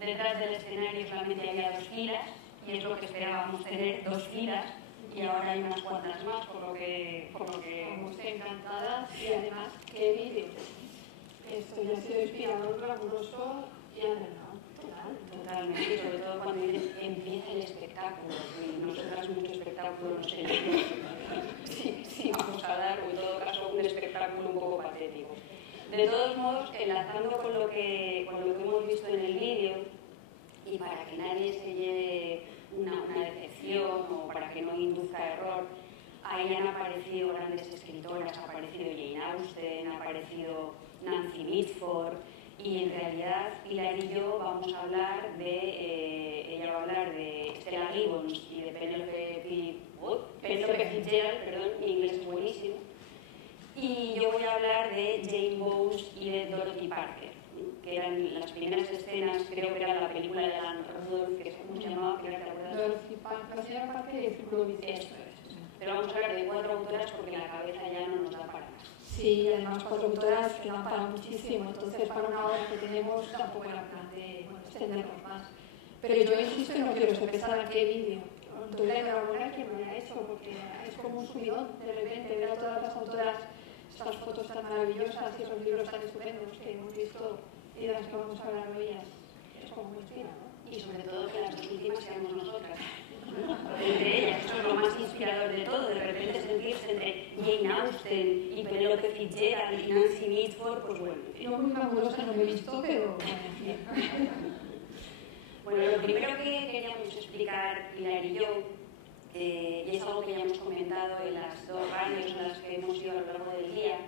detrás del escenario solamente había 2 filas, y es lo que esperábamos tener, 2 filas, y ahora hay unas cuantas más, por lo que estamos encantadas. Y además, qué vídeo. Esto ya ha sido inspirador, glamuroso y underground. Totalmente, sobre todo cuando empieza el espectáculo. Y nosotras mucho espectáculo no sé. Sí, vamos a dar, o en todo caso, un espectáculo un poco patético. De todos modos, enlazando con lo que hemos visto en el vídeo, y para que nadie se lleve una decepción o para que no induzca error, ahí han aparecido grandes escritoras, ha aparecido Jane Austen, ha aparecido Nancy Mitford, y en realidad Pilar y yo vamos a hablar ella va a hablar de Stella Gibbons y de Penelope Fitzgerald, perdón, mi inglés es buenísimo, y yo voy a hablar de Jane Bowes y de Dorothy Parker, que eran las primeras escenas, creo que era la película de Alan Rudolph, que es como se llamaba, Dorothy Parker, la señora Parker y el círculo vicioso. Eso es. Pero vamos a hablar de 4 autoras porque la cabeza ya no nos da para más. Sí, además 4 autoras que dan para muchísimo, entonces para una hora que tenemos tampoco era plan de extendernos más. Pero yo insisto y no quiero ser pesada, qué vídeo. Doy la enhorabuena a quien lo haya hecho, porque es como un subidón de repente ver a todas las autoras estas fotos tan maravillosas y esos libros tan estupendos que hemos visto y de las que vamos a hablar hoy. Es como muy inspira, ¿no? Y sobre todo que las 2 últimas seamos nosotras. Entre ellas, eso es lo más inspirador de todo, de repente sentirse entre Jane Austen y Penelope Fitzgerald y Nancy Mitford, pues bueno. Yo muy glamurosa no me he visto, pero bueno, lo primero que queríamos explicar Pilar y yo, y es algo que ya hemos comentado en las 2 radios en las que hemos ido a lo largo del día,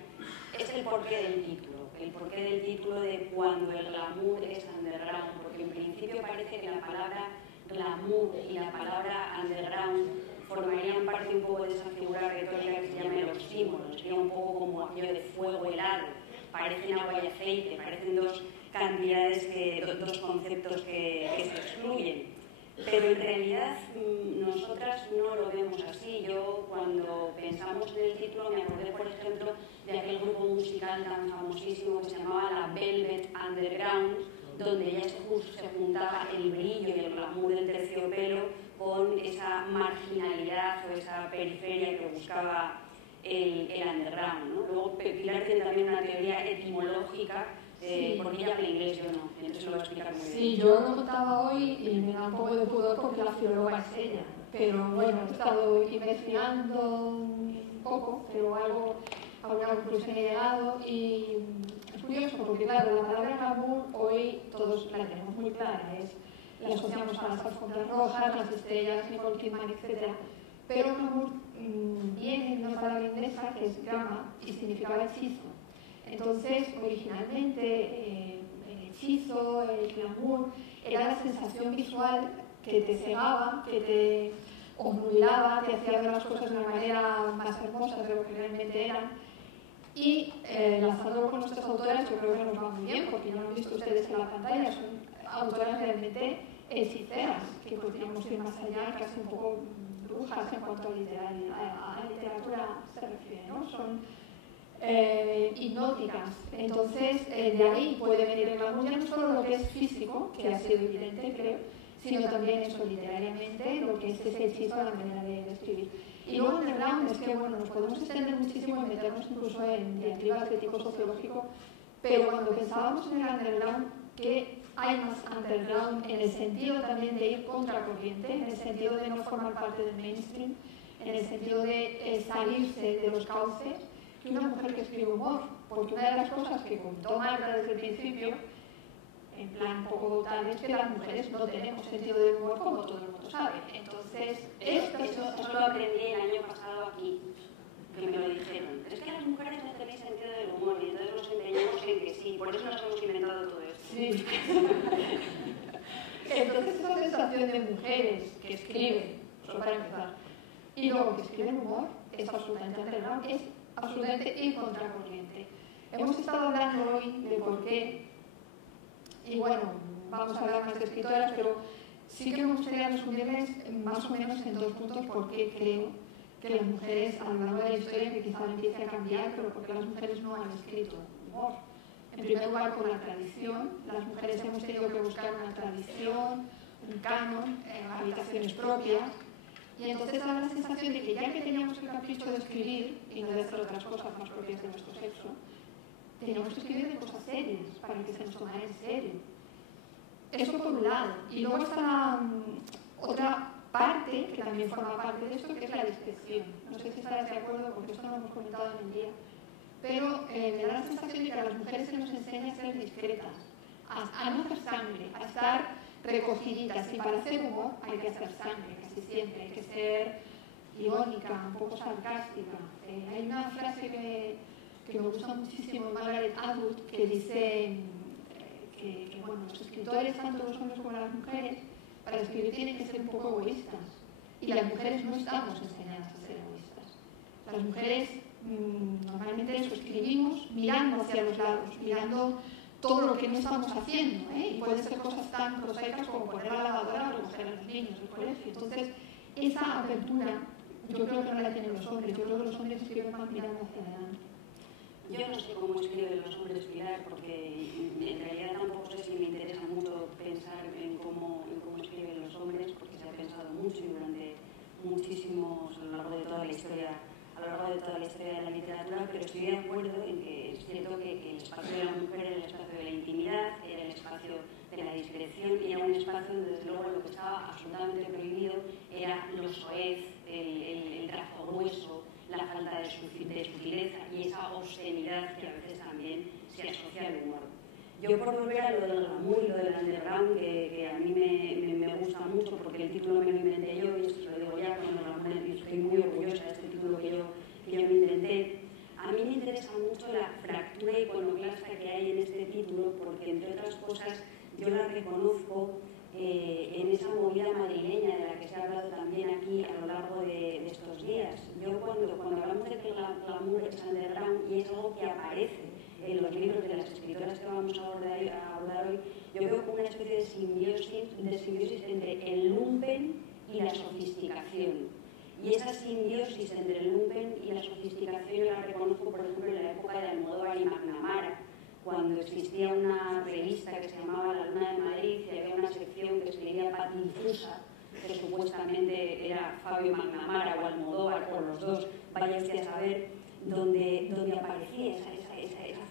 es el porqué del título. El porqué del título de cuando el glamour es underground, porque en principio parece que la palabra glamour y la palabra underground formarían parte un poco de esa figura retórica que se llama los símbolos, sería un poco como aquello de fuego helado, parecen agua y aceite, parecen 2 cantidades, 2 conceptos que se excluyen. Pero en realidad nosotras no lo vemos así. Yo cuando pensamos en el título me acordé, por ejemplo, de aquel grupo musical tan famosísimo que se llamaba la Velvet Underground, donde ya se juntaba el brillo y el glamour del terciopelo con esa marginalidad o esa periferia que buscaba el underground, ¿no? Luego Pilar tiene también una teoría etimológica, sí. Porque ella habla inglés, yo no, entonces lo va a explicar muy bien. Sí, yo lo contaba hoy y me da un poco de pudor porque la filóloga es ella, pero bueno, he estado investigando un poco, pero algo a una conclusión he llegado y es curioso porque claro, la palabra glamour hoy todos la tenemos muy clara, la asociamos a las alfombras rojas, las estrellas, Nicole Kidman, etc. Pero glamour viene de una palabra inglesa que es glamour y significaba hechizo. Entonces, originalmente, el hechizo, el glamour, era la sensación visual que te cegaba, que te obnubilaba, te hacía ver las cosas de una manera más hermosa de lo que realmente eran. Y lanzándolo con nuestras autoras, yo creo que nos va muy bien, porque ya lo han visto ustedes en la pantalla, son autoras realmente hechiceras, que podríamos ir más allá, casi un poco brujas en cuanto a literatura se refiere, ¿no? Son hipnóticas. Entonces, de ahí puede venir el glamour, ya no solo lo que es físico, que ha sido evidente, creo, sino también eso literariamente, lo que es ese hechizo a la manera de escribir. Y luego en el underground es que, bueno, nos podemos extender muchísimo y meternos incluso en diatribas de tipo sociológico, pero cuando pensábamos en el underground, ¿qué hay más underground en el sentido también de ir contracorriente, en el sentido de no formar parte del mainstream, en el sentido de salirse de los cauces, que una mujer que escribe humor? Porque una de las cosas que contó Marta desde el principio, en plan un poco tal, es que las mujeres no tenemos sentido de humor como todo el mundo sabe. Entonces, eso lo aprendí el año pasado aquí, que me lo dijeron. Es que las mujeres no tenéis sentido del humor y entonces nos empeñamos en que sí, por eso nos hemos inventado todo esto. Sí. Entonces esa sensación de mujeres que escriben, solo para empezar, y luego que escriben humor, es absolutamente underground, es absolutamente ir contracorriente. Hemos estado hablando hoy de por qué, y bueno, vamos a hablar más de escritoras, pero sí que me gustaría resumirles más o menos en 2 puntos por qué creo que las mujeres a lo largo de la historia, que quizá empiece a cambiar, pero porque las mujeres no han escrito humor. En primer lugar, con la tradición. Las mujeres hemos tenido que buscar una tradición, un canon, habitaciones propias. Y entonces daba la sensación de que ya que teníamos el capricho de escribir y no de hacer otras cosas más propias de nuestro sexo, teníamos que escribir de cosas serias para que se nos tomara en serio. Eso por un lado. Y luego está otra parte, que también forma parte de esto, que es la discreción. No sé si estarás de acuerdo, porque esto no lo hemos comentado en el día, pero me da la sensación de que a las mujeres se nos enseña a ser discretas, a no hacer sangre, a estar recogiditas. Y para hacer humor hay que hacer sangre, casi siempre. Hay que ser irónica, un poco sarcástica. Hay una frase que me gusta muchísimo de Margaret Atwood, que dice que bueno, los escritores, tanto los hombres como las mujeres, para escribir tienen que ser un poco egoístas. Y las mujeres no estamos enseñadas a ser egoístas. Las mujeres normalmente eso, escribimos mirando hacia los lados, mirando todo lo que no estamos haciendo, y pueden ser cosas tan prosaicas como poner la lavadora o recoger a los niños del colegio. Entonces, esa apertura yo creo que no la tienen los hombres. Yo creo que los hombres escriben más mirando hacia adelante. Yo no sé cómo escriben los hombres, Pilar, porque en realidad tampoco sé si me interesa mucho pensar en cómo escriben los hombres, porque se ha pensado mucho y durante muchísimos, a lo largo de toda la historia de la literatura, pero estoy de acuerdo en que es cierto que el espacio de la mujer era el espacio de la intimidad, era el espacio de la discreción, y era un espacio donde desde luego lo que estaba absolutamente prohibido era lo soez, el trazo grueso, la falta de sutileza y esa obscenidad que a veces también se asocia al humor. Yo, por volver a lo del glamour y lo del underground, que a mí me gusta mucho porque el título me lo inventé yo, y esto lo digo ya cuando estoy muy orgullosa de este título que yo me inventé. A mí me interesa mucho la fractura iconoclasta que hay en este título, porque entre otras cosas yo la reconozco en esa movida madrileña de la que se ha hablado también aquí a lo largo de estos días. Yo cuando hablamos de que el glamour es underground, y es algo que aparece en los libros de las escritoras que vamos a abordar hoy, yo veo como una especie de simbiosis entre el lumpen y la sofisticación. Y esa simbiosis entre el lumpen y la sofisticación yo la reconozco, por ejemplo, en la época de Almodóvar y McNamara, cuando existía una revista que se llamaba La Luna de Madrid y había una sección que se leía Patifusa, que supuestamente era Fabio McNamara o Almodóvar, o los dos, vaya usted a saber, donde aparecía esa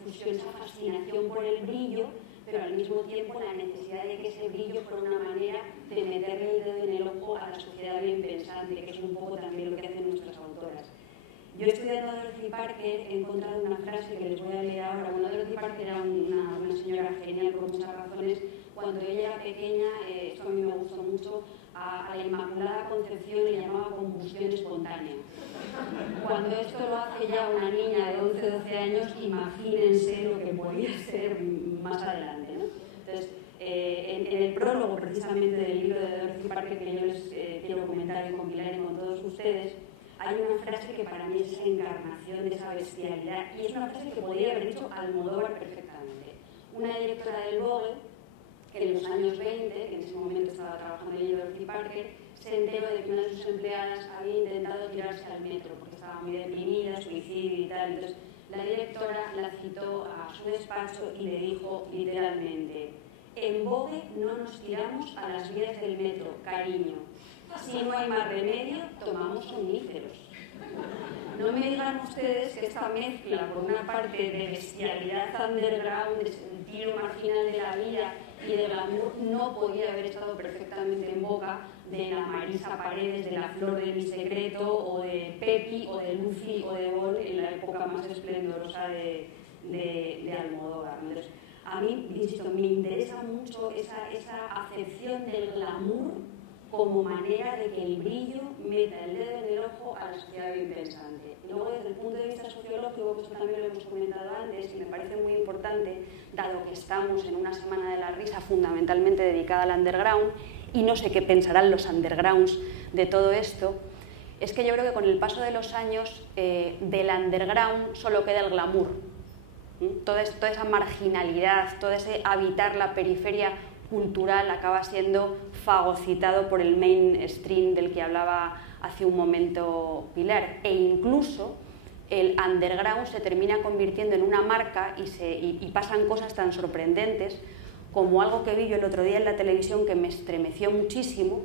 fusión, esa fascinación por el brillo, pero al mismo tiempo la necesidad de que ese brillo fuera una manera de meterle el dedo en el ojo a la sociedad bien pensante, que es un poco también lo que hacen nuestras autoras. Yo estudiando a Dorothy Parker he encontrado una frase que les voy a leer ahora. Bueno, Dorothy Parker era una señora genial por muchas razones. Cuando ella era pequeña, esto a mí me gustó mucho, a la Inmaculada Concepción le llamaba combustión espontánea. Cuando esto lo hace ya una niña de 11 o 12 años, imagínense lo que podría ser más adelante, ¿no? Entonces, en el prólogo precisamente del libro de Dorothy Parker que yo les quiero comentar y compilar con todos ustedes, hay una frase que para mí es esa encarnación de esa bestialidad, y es una frase que podría haber dicho Almodóvar perfectamente. Una directora del Vogue, que en los años 20, que en ese momento estaba trabajando en Dorothy Parker, se enteró de que una de sus empleadas había intentado tirarse al metro porque estaba muy deprimida, suicidio y tal. Entonces la directora la citó a su despacho y le dijo literalmente: en Vogue no nos tiramos a las vías del metro, cariño. Si no hay más remedio, tomamos somníferos. No me digan ustedes que esta mezcla, por una parte, de bestialidad underground, de sentido marginal de la vida y de glamour, no podía haber estado perfectamente en boca de la Marisa Paredes, de La Flor de mi Secreto, o de Pepi, o de Lucy, o de Bol, en la época más esplendorosa de Almodóvar. Entonces, a mí, insisto, me interesa mucho esa acepción del glamour como manera de que el brillo meta el dedo en el ojo a la sociedad bien pensante. Y luego, desde el punto de vista sociológico, que esto también lo hemos comentado antes, y me parece muy importante, dado que estamos en una semana de la risa fundamentalmente dedicada al underground, y no sé qué pensarán los undergrounds de todo esto, es que yo creo que con el paso de los años del underground solo queda el glamour. Toda esa marginalidad, todo ese habitar la periferia cultural acaba siendo fagocitado por el mainstream del que hablaba hace un momento Pilar, e incluso el underground se termina convirtiendo en una marca y pasan cosas tan sorprendentes como algo que vi yo el otro día en la televisión que me estremeció muchísimo,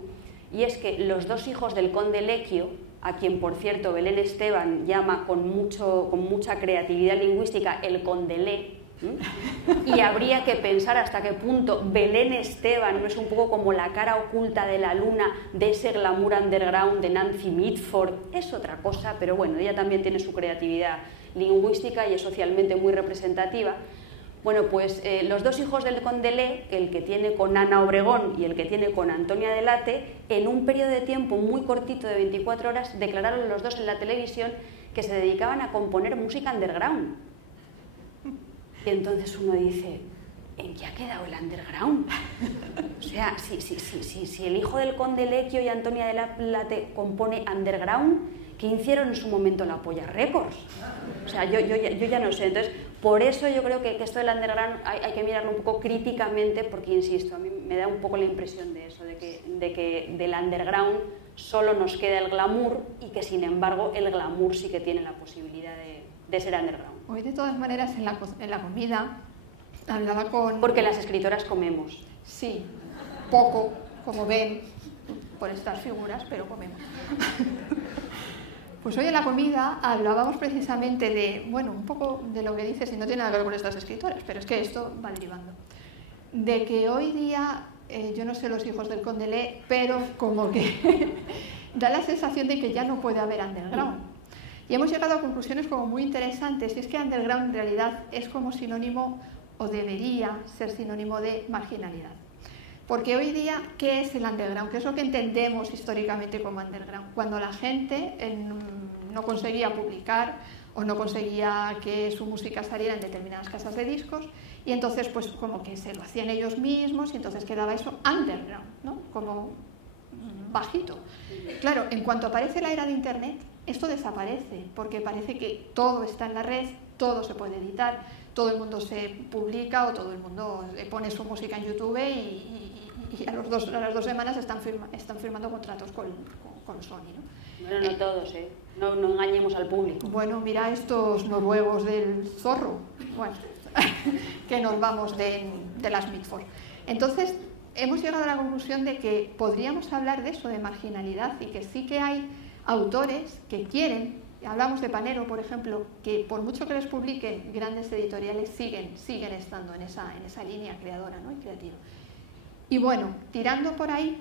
y es que los dos hijos del conde Lequio, a quien por cierto Belén Esteban llama con mucha creatividad lingüística el condelé, y habría que pensar hasta qué punto Belén Esteban no es un poco como la cara oculta de la luna de ese glamour underground de Nancy Mitford. Es otra cosa, pero bueno, ella también tiene su creatividad lingüística y es socialmente muy representativa. Bueno, pues los dos hijos del condelé, el que tiene con Ana Obregón y el que tiene con Antonia Delate, en un periodo de tiempo muy cortito de 24 horas, declararon los dos en la televisión que se dedicaban a componer música underground. Y entonces uno dice, ¿en qué ha quedado el underground? O sea, si el hijo del conde Lequio y Antonia Delate compone underground, ¿qué hicieron en su momento la Polla Records? O sea, yo ya no sé. Entonces, por eso yo creo que esto del underground hay que mirarlo un poco críticamente, porque, insisto, a mí me da un poco la impresión de eso, de que del underground solo nos queda el glamour y que, sin embargo, el glamour sí que tiene la posibilidad de ser underground. Hoy, de todas maneras, en la comida hablaba con... Porque las escritoras comemos. Sí, poco, como ven, por estas figuras, pero comemos. Pues hoy en la comida hablábamos precisamente de, bueno, un poco de lo que dices, y no tiene nada que ver con estas escritoras, pero es que esto va derivando. De que hoy día, yo no sé los hijos del condelé, pero como que da la sensación de que ya no puede haber underground. Y hemos llegado a conclusiones como muy interesantes, y es que underground en realidad es como sinónimo, o debería ser sinónimo de marginalidad. Porque hoy día, ¿qué es el underground? ¿Qué es lo que entendemos históricamente como underground? Cuando la gente no conseguía publicar o no conseguía que su música saliera en determinadas casas de discos, y entonces pues como que se lo hacían ellos mismos, y entonces quedaba eso underground, ¿no? Como bajito. Claro, en cuanto aparece la era de Internet, esto desaparece, porque parece que todo está en la red, todo se puede editar, todo el mundo se publica o todo el mundo pone su música en YouTube y a las dos semanas están firmando contratos con Sony, ¿no? Bueno, no todos, ¿eh? No engañemos al público. Bueno, mira estos noruegos del zorro, bueno, que nos vamos de las Mitford. Entonces, hemos llegado a la conclusión de que podríamos hablar de eso, de marginalidad, y que sí que hay autores que quieren, hablamos de Panero, por ejemplo, que por mucho que les publiquen grandes editoriales, siguen estando en esa línea creadora, ¿no? Y creativa. Y bueno, tirando por ahí,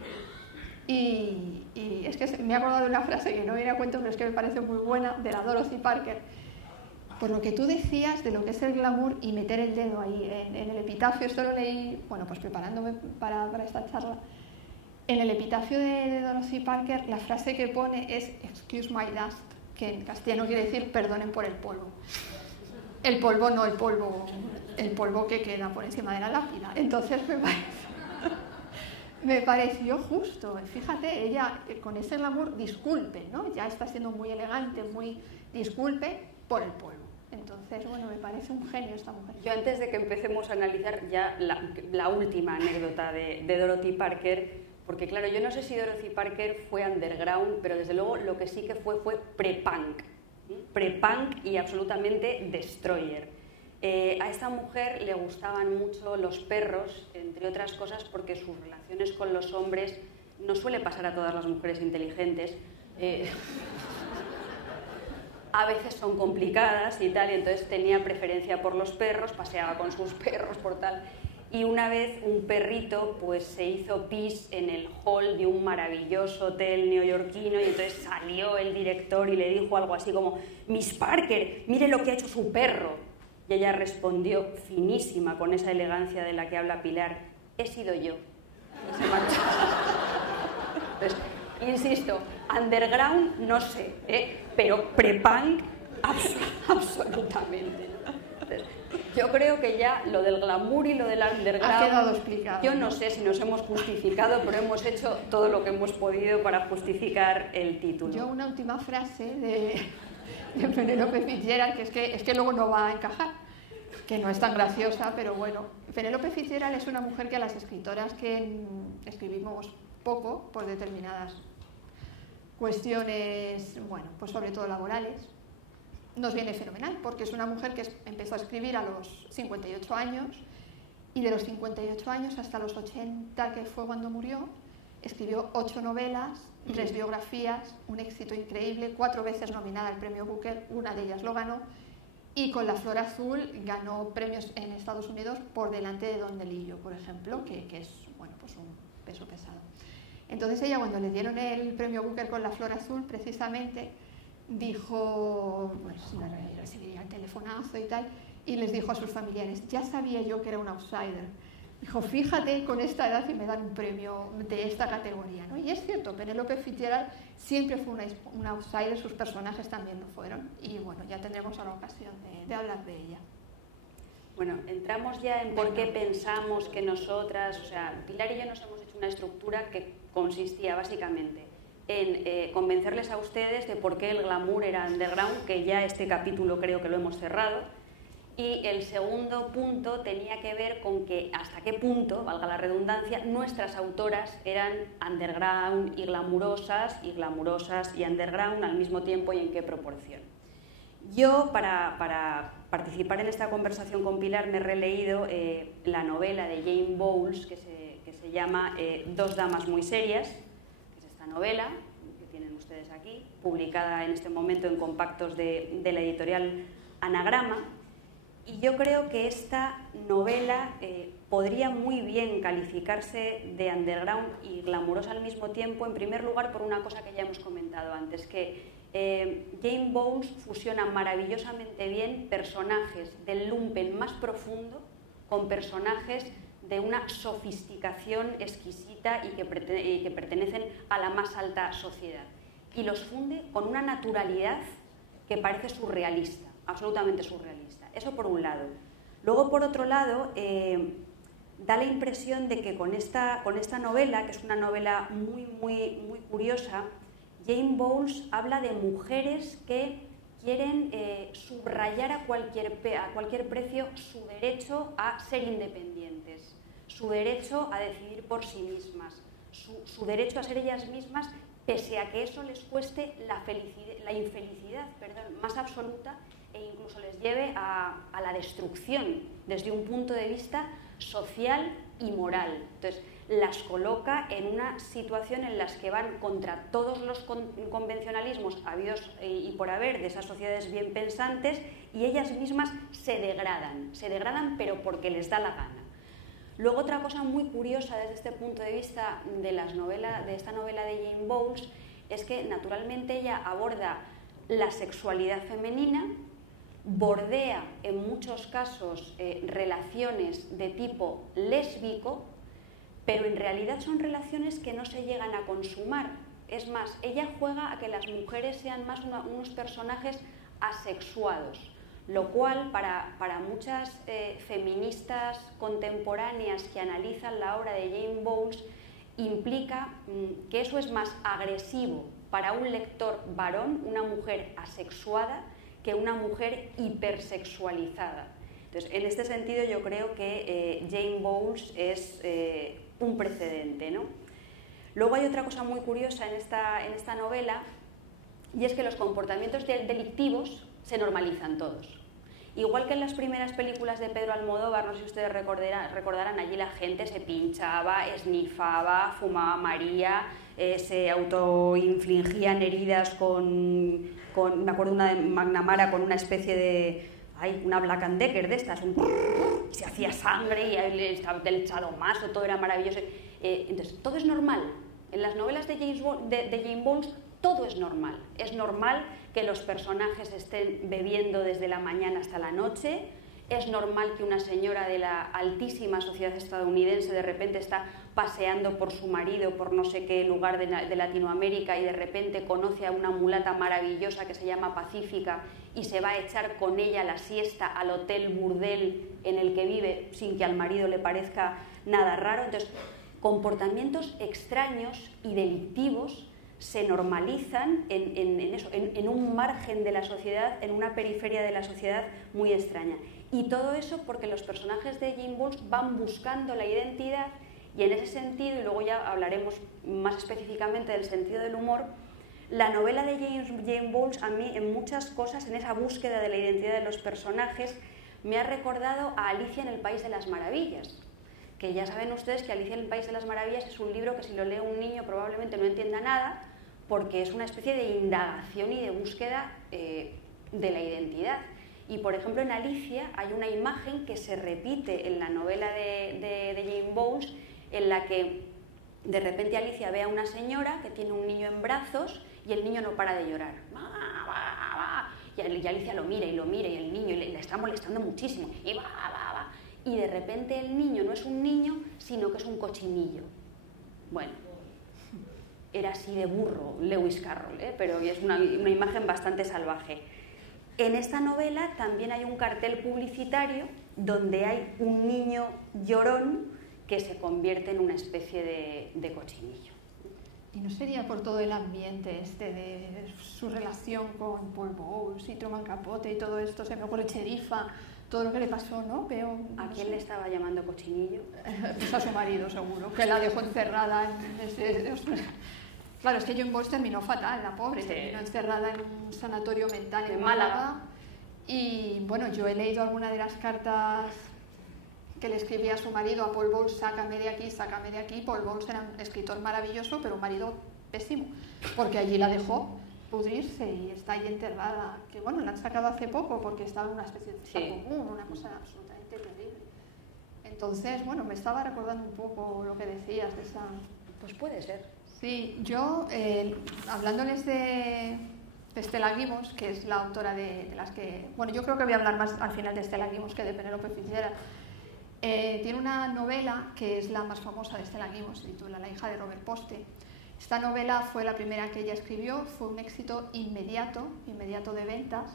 y es que me he acordado de una frase que no viene a cuento, pero es que me parece muy buena, de la Dorothy Parker. Por lo que tú decías de lo que es el glamour y meter el dedo ahí en el epitafio, esto lo leí, bueno, pues preparándome para esta charla. En el epitafio de Dorothy Parker, la frase que pone es "Excuse my dust", que en castellano quiere decir "perdonen por el polvo". El polvo no, el polvo que queda por encima de la lápida. Entonces me pareció justo. Fíjate, ella con ese glamour, disculpe, ¿no? Ya está siendo muy elegante, muy disculpe por el polvo. Entonces, bueno, me parece un genio esta mujer. Yo, antes de que empecemos a analizar ya la última anécdota de Dorothy Parker, porque claro, yo no sé si Dorothy Parker fue underground, pero desde luego lo que sí que fue pre-punk. Pre-punk y absolutamente destroyer. A esta mujer le gustaban mucho los perros, entre otras cosas porque sus relaciones con los hombres no suele pasar a todas las mujeres inteligentes. A veces son complicadas y tal, y entonces tenía preferencia por los perros, paseaba con sus perros por tal. Y una vez un perrito pues se hizo pis en el hall de un maravilloso hotel neoyorquino, y entonces salió el director y le dijo algo así como: "Miss Parker, mire lo que ha hecho su perro". Y ella respondió, finísima, con esa elegancia de la que habla Pilar: "He sido yo". Y se marchó. Entonces, insisto, underground no sé, pero pre-punk absolutamente. Entonces, yo creo que ya lo del glamour y lo del underground ha quedado explicado. Yo no sé si nos hemos justificado, pero hemos hecho todo lo que hemos podido para justificar el título. Yo una última frase de Penélope Fitzgerald, que es que luego no va a encajar, que no es tan graciosa, pero bueno. Penélope Fitzgerald es una mujer que a las escritoras que escribimos poco por determinadas cuestiones, bueno, pues sobre todo laborales, nos viene fenomenal, porque es una mujer que empezó a escribir a los 58 años y de los 58 años hasta los 80, que fue cuando murió, escribió 8 novelas, 3 biografías, un éxito increíble, 4 veces nominada al premio Booker, una de ellas lo ganó, y con La Flor Azul ganó premios en Estados Unidos por delante de Don DeLillo, por ejemplo, que es bueno, pues un peso pesado. Entonces ella, cuando le dieron el premio Booker con La Flor Azul, precisamente dijo, pues recibiría el telefonazo y tal, y les dijo a sus familiares, ya sabía yo que era un outsider. Dijo, fíjate con esta edad y me dan un premio de esta categoría, ¿no? Y es cierto, Penélope Fitzgerald siempre fue una outsider, sus personajes también lo fueron, y bueno, ya tendremos ahora ocasión de hablar de ella. Bueno, entramos ya en por qué pensamos que nosotras, o sea, Pilar y yo nos hemos hecho una estructura que consistía básicamente en convencerles a ustedes de por qué el glamour era underground, que ya este capítulo creo que lo hemos cerrado, y el segundo punto tenía que ver con que hasta qué punto, valga la redundancia, nuestras autoras eran underground y glamurosas y underground al mismo tiempo y en qué proporción. Yo, para participar en esta conversación con Pilar, me he releído la novela de Jane Bowles que se llama Dos damas muy serias, que es esta novela que tienen ustedes aquí, publicada en este momento en compactos de la editorial Anagrama. Y yo creo que esta novela podría muy bien calificarse de underground y glamurosa al mismo tiempo, en primer lugar por una cosa que ya hemos comentado antes, que Jane Bowles fusiona maravillosamente bien personajes del lumpen más profundo con personajes de una sofisticación exquisita y que pertenecen a la más alta sociedad. Y los funde con una naturalidad que parece surrealista, absolutamente surrealista. Eso por un lado. Luego, por otro lado, da la impresión de que con esta novela, que es una novela muy curiosa, Jane Bowles habla de mujeres que quieren subrayar a cualquier precio su derecho a ser independientes, su derecho a decidir por sí mismas, su derecho a ser ellas mismas, pese a que eso les cueste la infelicidad más absoluta e incluso les lleve a la destrucción desde un punto de vista social y moral. Entonces, las coloca en una situación en la que van contra todos los convencionalismos habidos y por haber de esas sociedades bien pensantes, y ellas mismas se degradan pero porque les da la gana. Luego, otra cosa muy curiosa desde este punto de vista de esta novela de Jane Bowles es que naturalmente ella aborda la sexualidad femenina, bordea en muchos casos relaciones de tipo lésbico, pero en realidad son relaciones que no se llegan a consumar. Es más, ella juega a que las mujeres sean más unos personajes asexuados, lo cual para muchas feministas contemporáneas que analizan la obra de Jane Bowles implica que eso es más agresivo para un lector varón, una mujer asexuada, que una mujer hipersexualizada. Entonces, en este sentido yo creo que Jane Bowles es un precedente, ¿no? Luego hay otra cosa muy curiosa en esta novela, y es que los comportamientos delictivos se normalizan todos. Igual que en las primeras películas de Pedro Almodóvar, no sé si ustedes recordarán, allí la gente se pinchaba, esnifaba, fumaba María, se autoinfligían heridas me acuerdo una de McNamara con una especie de, una Black & Decker de estas, se hacía sangre y ahí le estaba echado más, todo era maravilloso. Entonces, todo es normal. En las novelas de Jane Bowles todo es normal. Es normal que los personajes estén bebiendo desde la mañana hasta la noche. Es normal que una señora de la altísima sociedad estadounidense de repente está paseando por su marido por no sé qué lugar de Latinoamérica y de repente conoce a una mulata maravillosa que se llama Pacífica y se va a echar con ella la siesta al hotel burdel en el que vive sin que al marido le parezca nada raro. Entonces, comportamientos extraños y delictivos se normalizan en un margen de la sociedad, en una periferia de la sociedad muy extraña. Y todo eso porque los personajes de Jane Bowles van buscando la identidad, y en ese sentido, y luego ya hablaremos más específicamente del sentido del humor, La novela de Jane Bowles a mí en muchas cosas, en esa búsqueda de la identidad de los personajes, me ha recordado a Alicia en el País de las Maravillas, que ya saben ustedes que Alicia en el País de las Maravillas es un libro que si lo lee un niño probablemente no entienda nada, porque es una especie de indagación y de búsqueda de la identidad. Y por ejemplo en Alicia hay una imagen que se repite en la novela de Jane Bowles, en la que de repente Alicia ve a una señora que tiene un niño en brazos y el niño no para de llorar. Y Alicia lo mira y el niño le está molestando muchísimo. Y de repente el niño no es un niño, sino que es un cochinillo. Bueno, era así de burro Lewis Carroll, pero es una imagen bastante salvaje. En esta novela también hay un cartel publicitario donde hay un niño llorón que se convierte en una especie de cochinillo. ¿Y no sería por todo el ambiente de su relación con Paul Bowles y Truman Capote y todo esto? Se me ocurre Sherifa, todo lo que le pasó, ¿no? ¿A quién le estaba llamando cochinillo? Pues a su marido, seguro, que la dejó encerrada en ese... Claro, es que Jane Bowles terminó fatal, la pobre, sí. Terminó encerrada en un sanatorio mental en Málaga. Y bueno, yo he leído alguna de las cartas que le escribía a su marido, a Paul Bowles: sácame de aquí, sácame de aquí. Paul Bowles era un escritor maravilloso, pero un marido pésimo, porque allí la dejó pudrirse y está ahí enterrada, que bueno, la han sacado hace poco porque estaba en una especie de fosa común, una cosa absolutamente terrible. Entonces, bueno, me estaba recordando un poco lo que decías de esa... Pues puede ser. Sí, yo, hablándoles de Stella Gibbons, que es la autora de las que... Bueno, yo creo que voy a hablar más al final de Stella Gibbons que de Penélope Fitzgerald. Tiene una novela que es la más famosa de Stella Gibbons, se titula La hija de Robert Poste. Esta novela fue la primera que ella escribió, fue un éxito inmediato de ventas.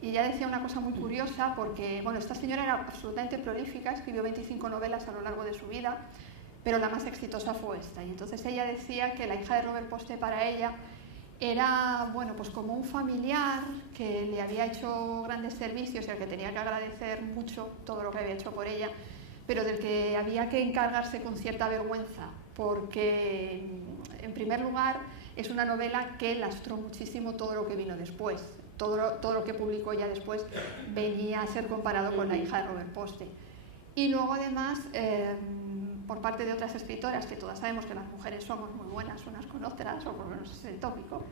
Y ella decía una cosa muy curiosa porque, bueno, esta señora era absolutamente prolífica, escribió 25 novelas a lo largo de su vida, pero la más exitosa fue esta. Y entonces ella decía que La hija de Robert Poste para ella era, bueno, pues como un familiar que le había hecho grandes servicios y al que tenía que agradecer mucho todo lo que había hecho por ella, pero del que había que encargarse con cierta vergüenza, porque, en primer lugar, es una novela que lastró muchísimo todo lo que vino después. Todo lo que publicó ya después venía a ser comparado con La hija de Robert Poste. Y luego, además, por parte de otras escritoras, que todas sabemos que las mujeres somos muy buenas unas con otras, o por lo menos es el tópico.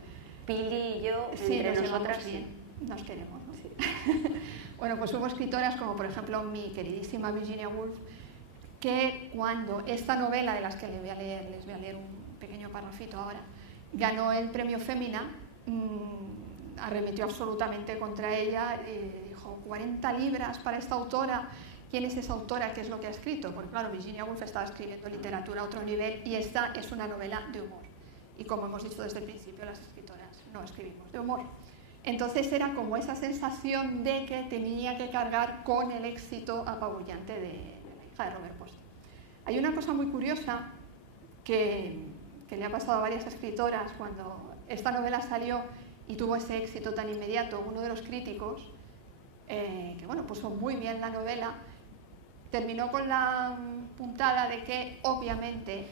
Pili y yo, sí, entre nosotras, bien, nos queremos, ¿no? Sí. Bueno, pues hubo escritoras como, por ejemplo, mi queridísima Virginia Woolf, que cuando esta novela, de las que les voy a leer un pequeño parrafito ahora, ganó el premio Femina, arremetió absolutamente contra ella, dijo, 40 libras para esta autora. ¿Quién es esa autora? ¿Qué es lo que ha escrito? Porque claro, Virginia Woolf estaba escribiendo literatura a otro nivel y esta es una novela de humor. Y como hemos dicho desde el principio, las escritoras no escribimos de humor. Entonces era como esa sensación de que tenía que cargar con el éxito apabullante de La hija de Robert Poste. Hay una cosa muy curiosa que le ha pasado a varias escritoras cuando esta novela salió y tuvo ese éxito tan inmediato. Uno de los críticos, que bueno, puso muy bien la novela, terminó con la puntada de que obviamente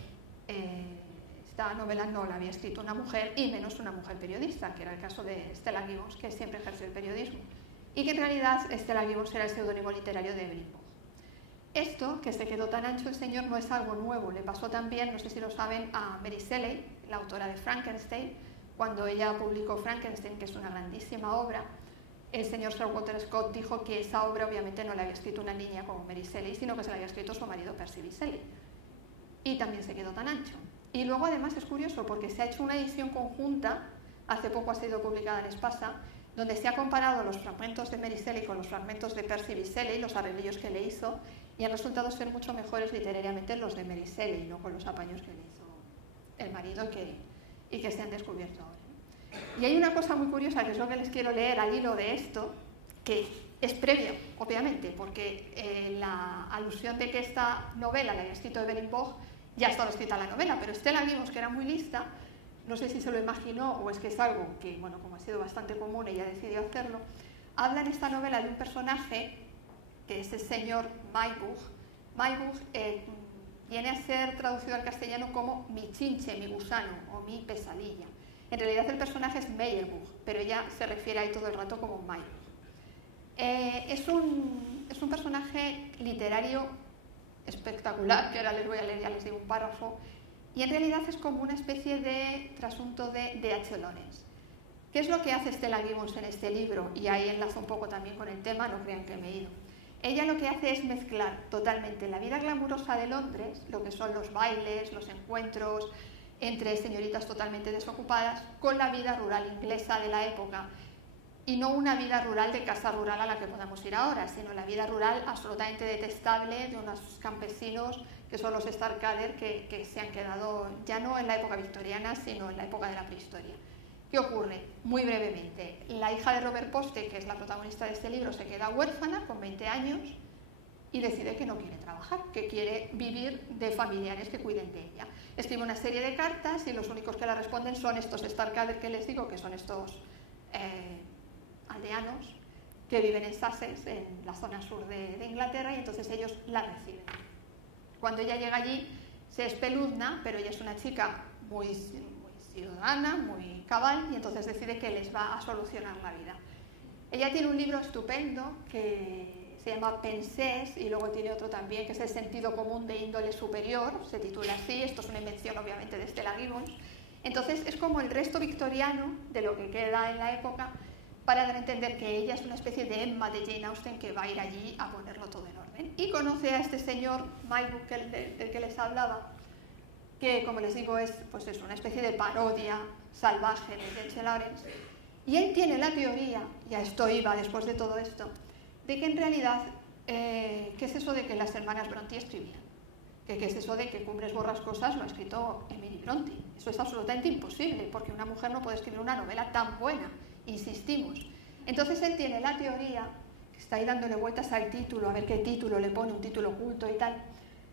esta novela no la había escrito una mujer, y menos una mujer periodista, que era el caso de Stella Gibbons, que siempre ejerció el periodismo, y que en realidad Stella Gibbons era el seudónimo literario de Evelyn Waugh. Esto, que se quedó tan ancho el señor, no es algo nuevo. Le pasó también, no sé si lo saben, a Mary Shelley, la autora de Frankenstein. Cuando ella publicó Frankenstein, que es una grandísima obra, el señor Sir Walter Scott dijo que esa obra obviamente no la había escrito una niña como Mary Shelley, sino que se la había escrito su marido Percy Shelley. Y también se quedó tan ancho. Y luego además es curioso porque se ha hecho una edición conjunta, hace poco ha sido publicada en Espasa, donde se ha comparado los fragmentos de Mary Shelley con los fragmentos de Percy Shelley, los arreglillos que le hizo, y han resultado ser mucho mejores literariamente los de Mary Shelley, no con los apaños que le hizo el marido y que se han descubierto ahora. Y hay una cosa muy curiosa, que es lo que les quiero leer al hilo de esto, que es previo, obviamente, porque la alusión de que esta novela la había escrito Evelyn Waugh ya estaba escrita la novela, pero Stella Gibbons, que era muy lista, no sé si se lo imaginó o es que es algo que, bueno, como ha sido bastante común, ella decidió hacerlo, habla en esta novela de un personaje que es el señor Maybuch. Maybuch viene a ser traducido al castellano como mi chinche, mi gusano o mi pesadilla. En realidad el personaje es Meyerbeer, pero ella se refiere ahí todo el rato como Meyerbeer. Es un personaje literario espectacular, que ahora les voy a leer, ya les digo un párrafo, y en realidad es como una especie de trasunto de D.H. Lawrence. ¿Qué es lo que hace Stella Gibbons en este libro? Y ahí enlazo un poco también con el tema, no crean que me he ido. Ella lo que hace es mezclar totalmente la vida glamurosa de Londres, lo que son los bailes, los encuentros entre señoritas totalmente desocupadas, con la vida rural inglesa de la época. Y no una vida rural de casa rural a la que podamos ir ahora, sino la vida rural absolutamente detestable de unos campesinos que son los Starkadder que se han quedado ya no en la época victoriana, sino en la época de la prehistoria. ¿Qué ocurre? Muy brevemente, la hija de Robert Poste, que es la protagonista de este libro, se queda huérfana con 20 años y decide que no quiere trabajar, que quiere vivir de familiares que cuiden de ella. Escribe una serie de cartas y los únicos que la responden son estos Starkadder que les digo, que son estos aldeanos que viven en Sussex, en la zona sur de Inglaterra, y entonces ellos la reciben. Cuando ella llega allí se espeluzna, pero ella es una chica muy ciudadana, muy cabal, y entonces decide que les va a solucionar la vida. Ella tiene un libro estupendo que se llama Pensées, y luego tiene otro también que es El sentido común de índole superior, se titula así, esto es una invención obviamente de Stella Gibbons. Entonces es como el resto victoriano de lo que queda en la época, para dar a entender que ella es una especie de Emma de Jane Austen que va a ir allí a ponerlo todo en orden. Y conoce a este señor Meyerbeer del que les hablaba, que, como les digo, es una especie de parodia salvaje de D.H. Lawrence. Y él tiene la teoría, y a esto iba después de todo esto, de que en realidad, ¿qué es eso de que las hermanas Brontë escribían? ¿Qué es eso de que Cumbres Borrascosas lo ha escrito Emily Brontë? Eso es absolutamente imposible, porque una mujer no puede escribir una novela tan buena, insistimos. Entonces él tiene la teoría, que está ahí dándole vueltas al título, a ver qué título le pone, un título oculto y tal.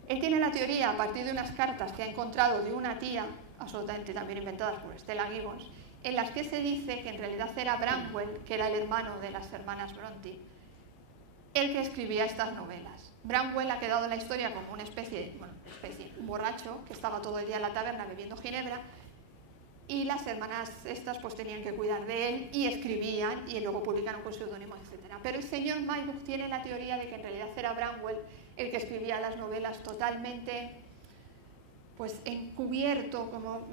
Él tiene la teoría a partir de unas cartas que ha encontrado de una tía, absolutamente también inventadas por Stella Gibbons, en las que se dice que en realidad era Branwell, que era el hermano de las hermanas Brontë, el que escribía estas novelas. Branwell ha quedado en la historia como una especie, un borracho que estaba todo el día en la taberna bebiendo ginebra, y las hermanas estas pues tenían que cuidar de él y escribían y luego publicaron con seudónimo, etc. Pero el señor Meyerbeer tiene la teoría de que en realidad era Branwell el que escribía las novelas totalmente pues encubierto, como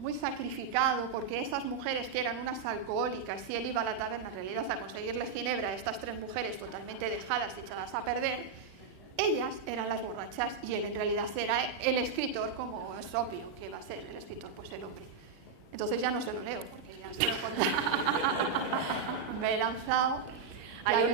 muy sacrificado, porque esas mujeres que eran unas alcohólicas, y él iba a la taberna en realidad a conseguirles ginebra a estas tres mujeres totalmente dejadas, echadas a perder, ellas eran las borrachas y él en realidad era el escritor, como es obvio que va a ser el escritor, pues el hombre. Entonces ya no se lo leo, porque ya se lo me he lanzado. Hay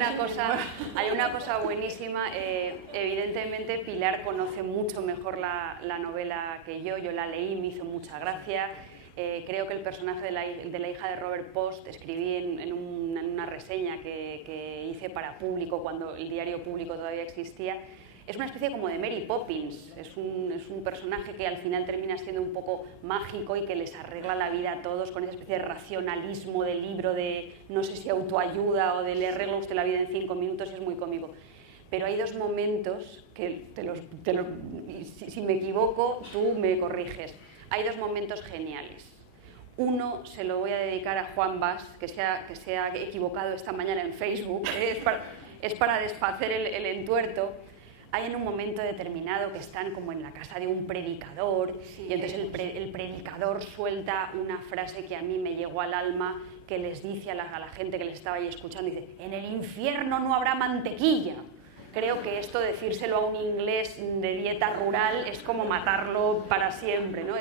una cosa buenísima. Evidentemente Pilar conoce mucho mejor la novela que yo la leí, me hizo mucha gracia. Creo que el personaje de la hija de Robert Post, escribí en una reseña que hice para Público, cuando el diario Público todavía existía. Es una especie como de Mary Poppins, es un personaje que al final termina siendo un poco mágico y que les arregla la vida a todos con esa especie de racionalismo del libro, de no sé si autoayuda o de le arregla usted la vida en 5 minutos, y es muy cómico. Pero hay dos momentos que si me equivoco tú me corriges. Hay dos momentos geniales. Uno se lo voy a dedicar a Juan Bas, que se ha equivocado esta mañana en Facebook, es para desfacer el entuerto. Hay en un momento determinado que están como en la casa de un predicador, sí, y entonces el predicador suelta una frase que a mí me llegó al alma, que les dice a la gente que les estaba ahí escuchando, dice: en el infierno no habrá mantequilla. Creo que esto, decírselo a un inglés de dieta rural, es como matarlo para siempre, ¿no?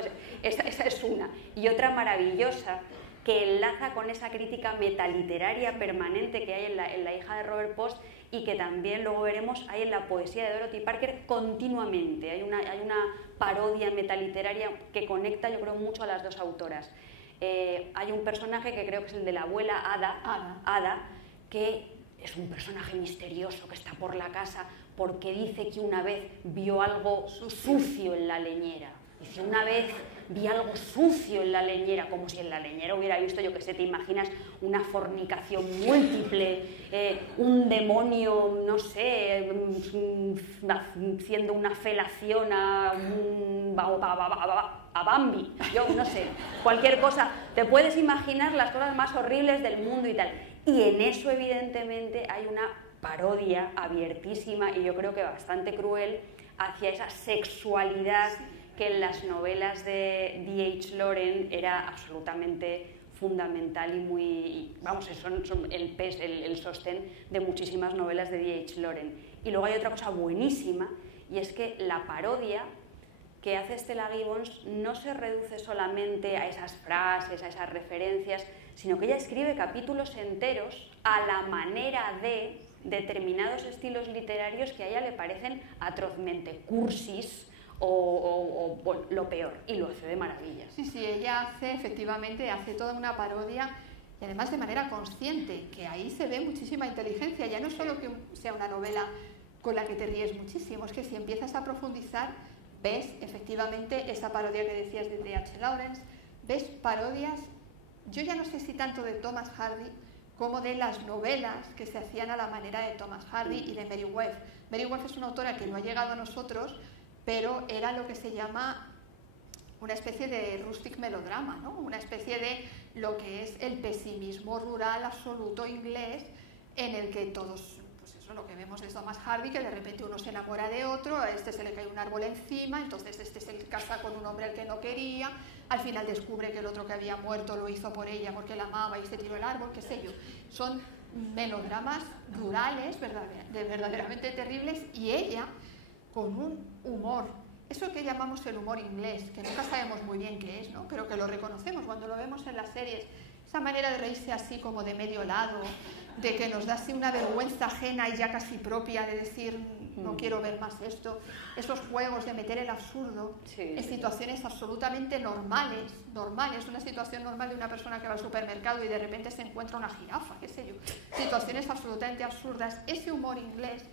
Esa es una. Y otra maravillosa, que enlaza con esa crítica metaliteraria permanente que hay en la hija de Robert Post, y que también luego veremos hay en la poesía de Dorothy Parker continuamente. Hay una parodia metaliteraria que conecta, yo creo, mucho a las dos autoras. Hay un personaje que creo que es el de la abuela Ada, que es un personaje misterioso que está por la casa porque dice que una vez vio algo sucio en la leñera. Dice, una vez vi algo sucio en la leñera, como si en la leñera hubiera visto, yo qué sé, te imaginas una fornicación múltiple, un demonio, no sé, haciendo una felación a Bambi, yo no sé, cualquier cosa. Te puedes imaginar las cosas más horribles del mundo y tal. Y en eso, evidentemente, hay una parodia abiertísima y yo creo que bastante cruel hacia esa sexualidad que en las novelas de D.H. Lawrence era absolutamente fundamental y vamos, son el sostén de muchísimas novelas de D.H. Lawrence. Y luego hay otra cosa buenísima, y es que la parodia que hace Stella Gibbons no se reduce solamente a esas frases, a esas referencias, sino que ella escribe capítulos enteros a la manera de determinados estilos literarios que a ella le parecen atrozmente cursis o bueno, lo peor, y lo hace de maravilla. Sí, sí, ella efectivamente hace toda una parodia y además de manera consciente, que ahí se ve muchísima inteligencia, ya no solo que sea una novela con la que te ríes muchísimo, es que si empiezas a profundizar ves efectivamente esa parodia que decías de D.H. Lawrence, ves parodias, yo ya no sé si tanto de Thomas Hardy como de las novelas que se hacían a la manera de Thomas Hardy y de Mary Webb. Mary Webb es una autora que no ha llegado a nosotros, pero era lo que se llama una especie de rustic melodrama, ¿no? Una especie de lo que es el pesimismo rural absoluto inglés, en el que todos, pues eso, lo que vemos es Thomas Hardy, que de repente uno se enamora de otro, a este se le cae un árbol encima, entonces este se casa con un hombre al que no quería, al final descubre que el otro que había muerto lo hizo por ella porque la amaba y se tiró el árbol, qué sé yo. Son melodramas rurales, verdaderamente terribles, y ella con un humor, eso que llamamos el humor inglés, que nunca sabemos muy bien qué es, ¿no? Pero que lo reconocemos cuando lo vemos en las series, esa manera de reírse así como de medio lado, de que nos da así una vergüenza ajena y ya casi propia de decir no quiero ver más esto, esos juegos de meter el absurdo en situaciones absolutamente normales, una situación normal de una persona que va al supermercado y de repente se encuentra una jirafa, qué sé yo, situaciones absolutamente absurdas. Ese humor inglés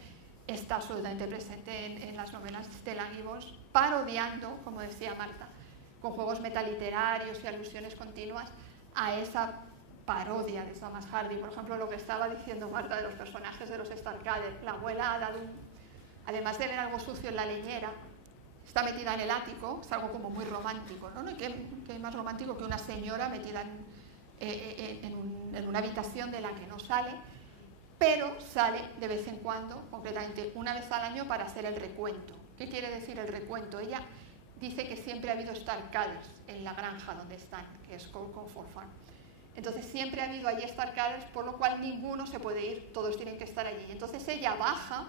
está absolutamente presente en las novelas de Stella Gibbons, parodiando, como decía Marta, con juegos metaliterarios y alusiones continuas a esa parodia de Thomas Hardy. Por ejemplo, lo que estaba diciendo Marta de los personajes de los Starkadder, la abuela Ada, además de ver algo sucio en la leñera, está metida en el ático, es algo como muy romántico, ¿no? ¿Qué más romántico que una señora metida en una habitación de la que no sale? Pero sale de vez en cuando, concretamente una vez al año, para hacer el recuento. ¿Qué quiere decir el recuento? Ella dice que siempre ha habido Starkadders en la granja donde están, que es Comfort Farm. Entonces siempre ha habido allí Starkadders, por lo cual ninguno se puede ir, todos tienen que estar allí. Entonces ella baja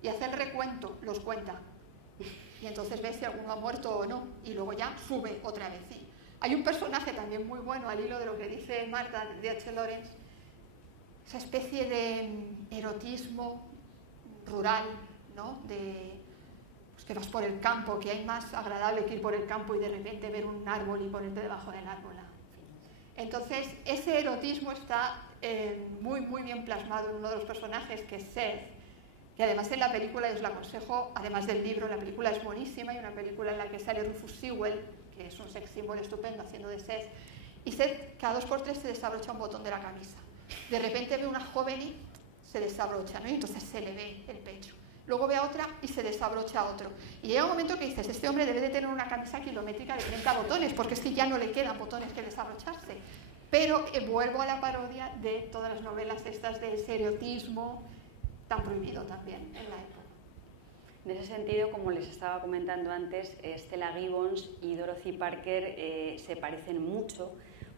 y hace el recuento, los cuenta. Y entonces ve si alguno ha muerto o no, y luego ya sube otra vez. Y hay un personaje también muy bueno, al hilo de lo que dice Marta de H. Lawrence, esa especie de erotismo rural, ¿no? Pues que vas por el campo, que hay más agradable que ir por el campo y de repente ver un árbol y ponerte debajo del árbol. Entonces, ese erotismo está muy, muy bien plasmado en uno de los personajes, que es Seth, y además en la película, os la aconsejo, además del libro, la película es buenísima, hay una película en la que sale Rufus Sewell, que es un sex symbol estupendo haciendo de Seth, y Seth cada 2x3 se desabrocha un botón de la camisa. De repente ve una joven y se desabrocha, ¿no? Y entonces se le ve el pecho. Luego ve a otra y se desabrocha a otro. Y llega un momento que dices, este hombre debe de tener una camisa kilométrica de 30 botones, porque es que ya no le quedan botones que desabrocharse. Pero vuelvo a la parodia de todas las novelas estas de ese erotismo tan prohibido también en la época. En ese sentido, como les estaba comentando antes, Stella Gibbons y Dorothy Parker se parecen mucho,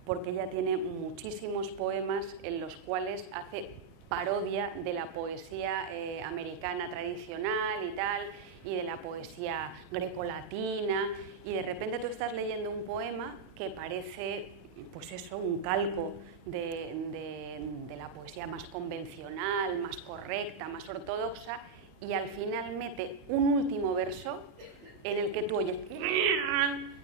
porque ella tiene muchísimos poemas en los cuales hace parodia de la poesía americana tradicional y tal, y de la poesía grecolatina, y de repente tú estás leyendo un poema que parece, pues eso, un calco de la poesía más convencional, más correcta, más ortodoxa, y al final mete un último verso en el que tú oyes,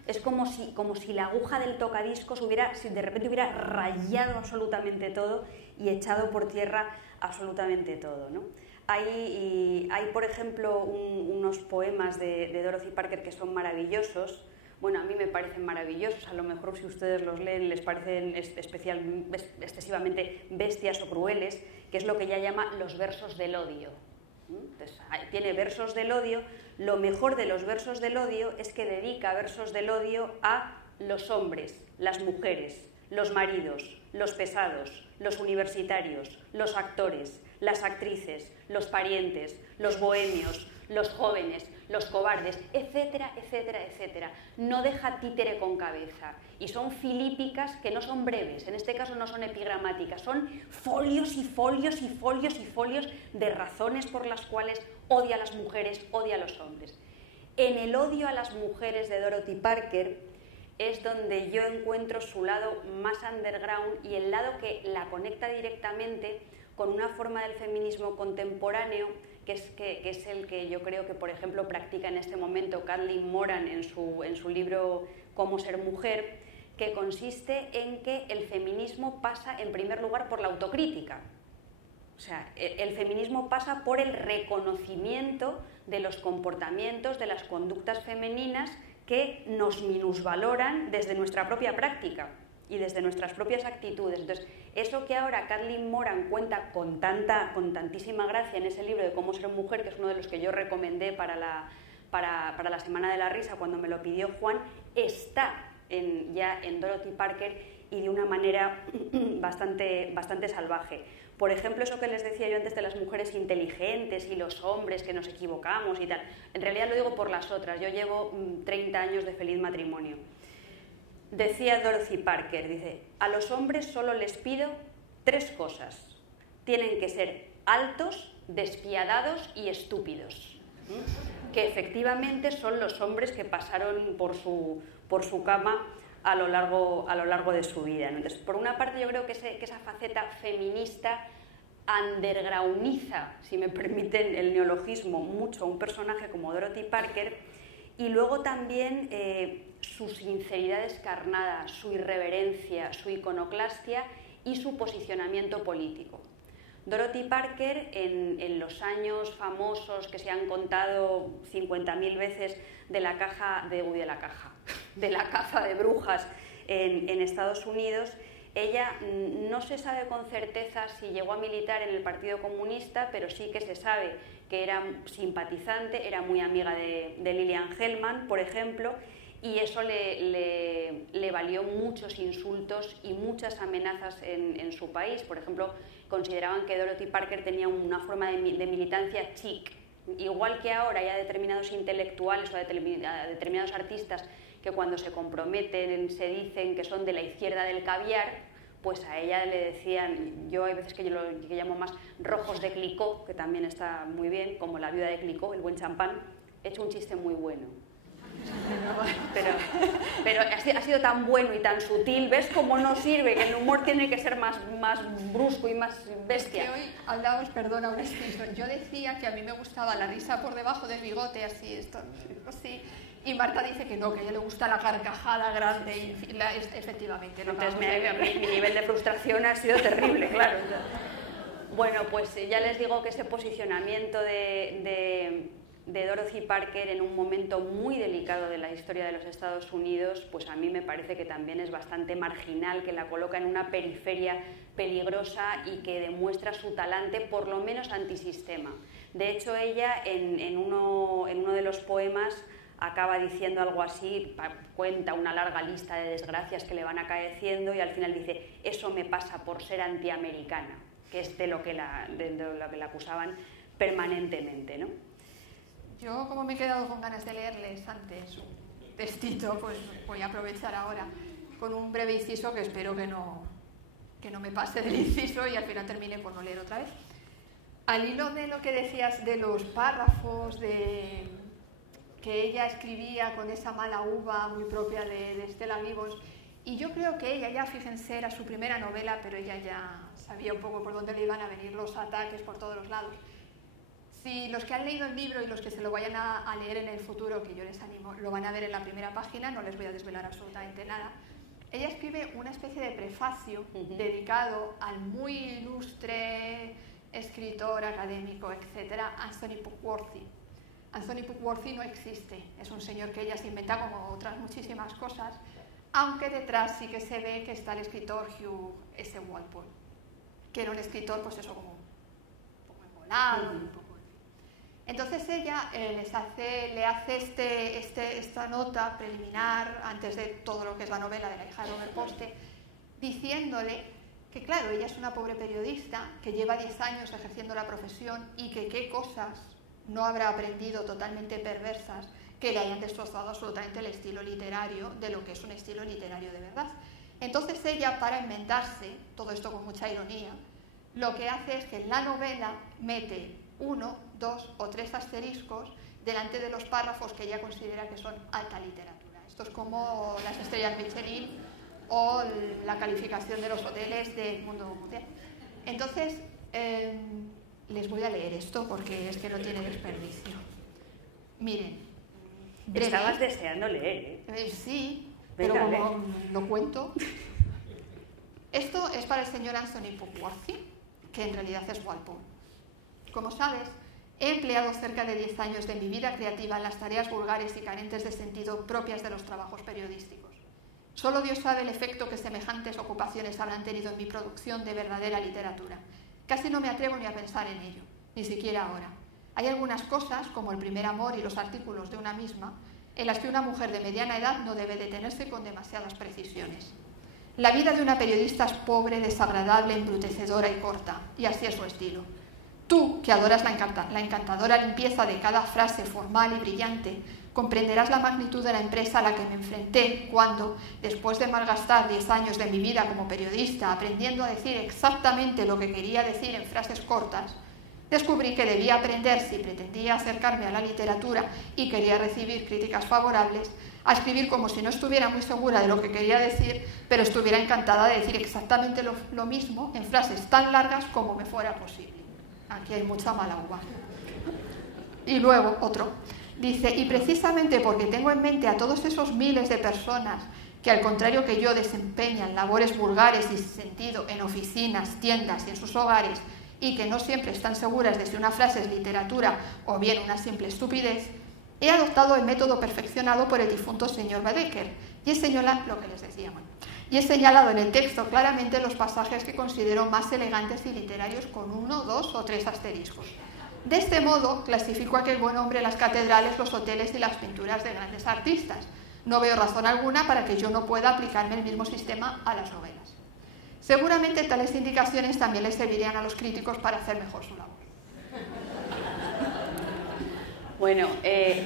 es como si la aguja del tocadiscos si de repente hubiera rayado absolutamente todo y echado por tierra absolutamente todo, ¿no? Hay por ejemplo, unos poemas de Dorothy Parker que son maravillosos. Bueno, a mí me parecen maravillosos, a lo mejor si ustedes los leen les parecen excesivamente bestias o crueles, que es lo que ella llama los versos del odio. Entonces, tiene versos del odio. Lo mejor de los versos del odio es que dedica versos del odio a los hombres, las mujeres, los maridos, los pesados, los universitarios, los actores, las actrices, los parientes, los bohemios, los jóvenes, los cobardes, etcétera, etcétera, etcétera. No deja títere con cabeza. Y son filípicas que no son breves, en este caso no son epigramáticas, son folios y folios y folios y folios de razones por las cuales odia a las mujeres, odia a los hombres. En el odio a las mujeres de Dorothy Parker es donde yo encuentro su lado más underground y el lado que la conecta directamente con una forma del feminismo contemporáneo que es el que yo creo que, por ejemplo, practica en este momento Kathleen Moran en su libro Cómo ser mujer, que consiste en que el feminismo pasa, en primer lugar, por la autocrítica. O sea, el feminismo pasa por el reconocimiento de los comportamientos, de las conductas femeninas que nos minusvaloran desde nuestra propia práctica y desde nuestras propias actitudes. Entonces, eso que ahora Kathleen Moran cuenta con tantísima gracia en ese libro de Cómo ser mujer, que es uno de los que yo recomendé para la Semana de la Risa cuando me lo pidió Juan, está ya en Dorothy Parker y de una manera bastante salvaje. Por ejemplo, eso que les decía yo antes de las mujeres inteligentes y los hombres que nos equivocamos y tal, en realidad lo digo por las otras. Yo llevo 30 años de feliz matrimonio. Decía Dorothy Parker, dice, a los hombres solo les pido 3 cosas. Tienen que ser altos, despiadados y estúpidos. Que efectivamente son los hombres que pasaron por su cama a lo largo de su vida, ¿no? Entonces, por una parte yo creo que esa faceta feminista undergroundiza, si me permiten el neologismo, mucho a un personaje como Dorothy Parker, y luego también su sinceridad descarnada, su irreverencia, su iconoclastia y su posicionamiento político. Dorothy Parker, en los años famosos que se han contado 50.000 veces de la caza de brujas en Estados Unidos, ella no se sabe con certeza si llegó a militar en el Partido Comunista, pero sí que se sabe que era simpatizante, era muy amiga de Lillian Hellman, por ejemplo, y eso le valió muchos insultos y muchas amenazas en su país. Por ejemplo, consideraban que Dorothy Parker tenía una forma de militancia chic. Igual que ahora hay a determinados intelectuales o a determinados artistas que cuando se comprometen se dicen que son de la izquierda del caviar, pues a ella le decían, yo hay veces que yo lo que llamo más rojos de Clicquot, que también está muy bien, como la viuda de Clicquot, el buen champán. He hecho un chiste muy bueno. Pero ha sido tan bueno y tan sutil, ¿ves cómo no sirve? Que el humor tiene que ser más brusco y más bestia. Es que hoy hablábamos, perdona, un exceso. Yo decía que a mí me gustaba la risa por debajo del bigote, así, así. Y Marta dice que no, que a ella le gusta la carcajada grande, sí. Y efectivamente. No. Entonces mi nivel de frustración ha sido terrible, claro. Bueno, pues ya les digo que ese posicionamiento de Dorothy Parker en un momento muy delicado de la historia de los Estados Unidos, pues a mí me parece que también es bastante marginal, que la coloca en una periferia peligrosa y que demuestra su talante, por lo menos antisistema. De hecho, ella en uno de los poemas acaba diciendo algo así, cuenta una larga lista de desgracias que le van acaeciendo y al final dice, eso me pasa por ser antiamericana, que es de lo que la acusaban permanentemente, ¿no? Yo, como me he quedado con ganas de leerles antes un textito, pues voy a aprovechar ahora con un breve inciso que espero que no me pase del inciso y al final termine por no leer otra vez. Al hilo de lo que decías de los párrafos, que ella escribía con esa mala uva muy propia de Stella Gibbons, y yo creo que ella ya, fíjense, era su primera novela, pero ella ya sabía un poco por dónde le iban a venir los ataques por todos los lados. Si los que han leído el libro y los que se lo vayan a leer en el futuro, que yo les animo, lo van a ver en la primera página, no les voy a desvelar absolutamente nada. Ella escribe una especie de prefacio dedicado al muy ilustre escritor, académico, etc., Anthony Puckworthy. Anthony Puckworthy no existe, es un señor que ella se inventa como otras muchísimas cosas, aunque detrás sí que se ve que está el escritor Hugh S. Walpole, que era un escritor, pues eso, como un poco embolado, un poco... Entonces ella le hace esta nota preliminar antes de todo lo que es la novela de la hija de Robert Poste, diciéndole que claro, ella es una pobre periodista que lleva 10 años ejerciendo la profesión y que qué cosas no habrá aprendido totalmente perversas que le hayan destrozado absolutamente el estilo literario de lo que es un estilo literario de verdad. Entonces ella, para inventarse, todo esto con mucha ironía, lo que hace es que en la novela mete 1, 2 o 3 asteriscos delante de los párrafos que ella considera que son alta literatura. Esto es como las estrellas Michelin o la calificación de los hoteles del mundo mundial. Entonces, les voy a leer esto porque es que no tiene desperdicio. Miren. Breve. Estabas deseando leer, ¿eh? Sí, venga, pero como lo cuento. Esto es para el señor Anthony Puckworthy, que en realidad es Walpole. Como sabes, he empleado cerca de 10 años de mi vida creativa en las tareas vulgares y carentes de sentido propias de los trabajos periodísticos. Solo Dios sabe el efecto que semejantes ocupaciones habrán tenido en mi producción de verdadera literatura. Casi no me atrevo ni a pensar en ello, ni siquiera ahora. Hay algunas cosas, como el primer amor y los artículos de una misma, en las que una mujer de mediana edad no debe detenerse con demasiadas precisiones. La vida de una periodista es pobre, desagradable, embrutecedora y corta, y así es su estilo. Tú, que adoras la encantadora limpieza de cada frase formal y brillante, comprenderás la magnitud de la empresa a la que me enfrenté cuando, después de malgastar 10 años de mi vida como periodista aprendiendo a decir exactamente lo que quería decir en frases cortas, descubrí que debía aprender, si pretendía acercarme a la literatura y quería recibir críticas favorables, a escribir como si no estuviera muy segura de lo que quería decir, pero estuviera encantada de decir exactamente lo mismo en frases tan largas como me fuera posible. Aquí hay mucha mala uva. Y luego, otro. Dice, y precisamente porque tengo en mente a todos esos miles de personas que, al contrario que yo, desempeñan labores vulgares y sin sentido en oficinas, tiendas y en sus hogares, y que no siempre están seguras de si una frase es literatura o bien una simple estupidez, he adoptado el método perfeccionado por el difunto señor Baedeker y he señalado lo que les decía, y he señalado en el texto claramente los pasajes que considero más elegantes y literarios con 1, 2 o 3 asteriscos. De este modo, clasifico a aquel buen hombre las catedrales, los hoteles y las pinturas de grandes artistas. No veo razón alguna para que yo no pueda aplicarme el mismo sistema a las novelas. Seguramente tales indicaciones también les servirían a los críticos para hacer mejor su labor. Bueno,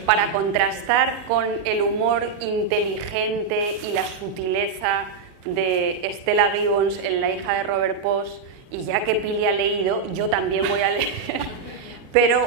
para contrastar con el humor inteligente y la sutileza de Stella Gibbons en La hija de Robert Post, y ya que Pili ha leído, yo también voy a leer, pero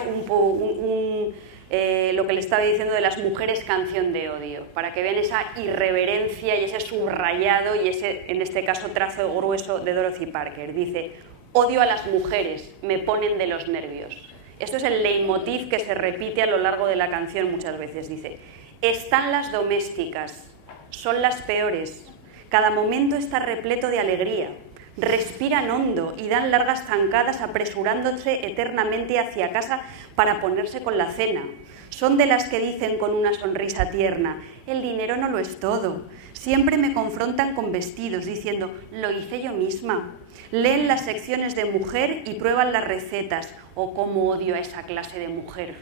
lo que le estaba diciendo de las mujeres canción de odio, para que vean esa irreverencia y ese subrayado y ese, en este caso, trazo grueso de Dorothy Parker. Dice, odio a las mujeres, me ponen de los nervios. Esto es el leitmotiv que se repite a lo largo de la canción muchas veces. Dice, están las domésticas, son las peores, cada momento está repleto de alegría, respiran hondo y dan largas zancadas apresurándose eternamente hacia casa para ponerse con la cena. Son de las que dicen con una sonrisa tierna, el dinero no lo es todo. Siempre me confrontan con vestidos diciendo, lo hice yo misma. Leen las secciones de mujer y prueban las recetas. Oh, cómo odio a esa clase de mujer.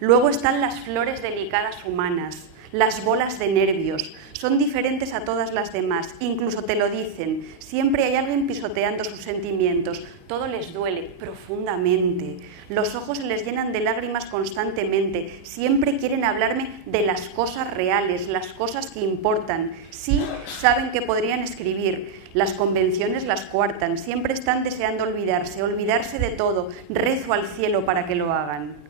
Luego están las flores delicadas humanas, las bolas de nervios. Son diferentes a todas las demás, incluso te lo dicen. Siempre hay alguien pisoteando sus sentimientos. Todo les duele profundamente. Los ojos se les llenan de lágrimas constantemente. Siempre quieren hablarme de las cosas reales, las cosas que importan. Sí, saben que podrían escribir. Las convenciones las coartan. Siempre están deseando olvidarse de todo. Rezo al cielo para que lo hagan.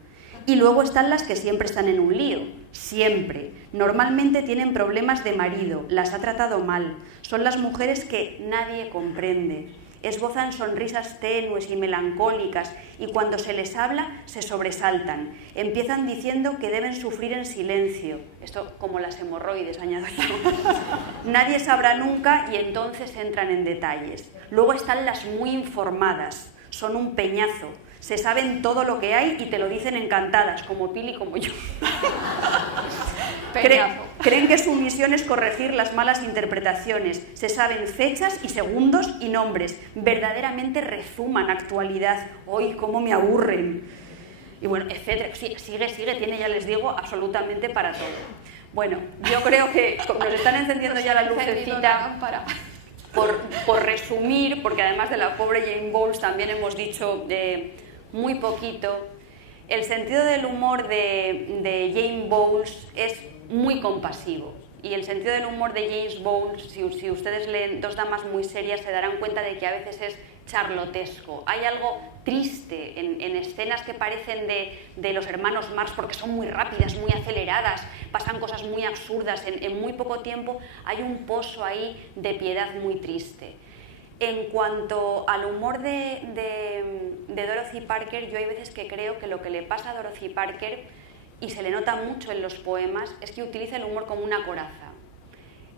Y luego están las que siempre están en un lío, siempre. Normalmente tienen problemas de marido, las ha tratado mal. Son las mujeres que nadie comprende. Esbozan sonrisas tenues y melancólicas y cuando se les habla se sobresaltan. Empiezan diciendo que deben sufrir en silencio. Esto como las hemorroides, añado yo. Nadie sabrá nunca y entonces entran en detalles. Luego están las muy informadas. Son un peñazo. Se saben todo lo que hay y te lo dicen encantadas, como Pili y como yo. Creen que su misión es corregir las malas interpretaciones. Se saben fechas y segundos y nombres. Verdaderamente rezuman actualidad. ¡Ay, cómo me aburren! Y bueno, etcétera. Sí, sigue, tiene, ya les digo, absolutamente para todo. Bueno, yo creo que nos están encendiendo ya la lucecita por resumir, porque además de la pobre Jane Bowles también hemos dicho muy poquito. El sentido del humor de Jane Bowles es muy compasivo, y el sentido del humor de James Bowles, si ustedes leen Dos damas muy serias, se darán cuenta de que a veces es charlotesco. Hay algo triste en escenas que parecen de los hermanos Marx, porque son muy rápidas, muy aceleradas, pasan cosas muy absurdas en muy poco tiempo. Hay un pozo ahí de piedad muy triste. En cuanto al humor de Dorothy Parker, yo hay veces que creo que lo que le pasa a Dorothy Parker, y se le nota mucho en los poemas, es que utiliza el humor como una coraza.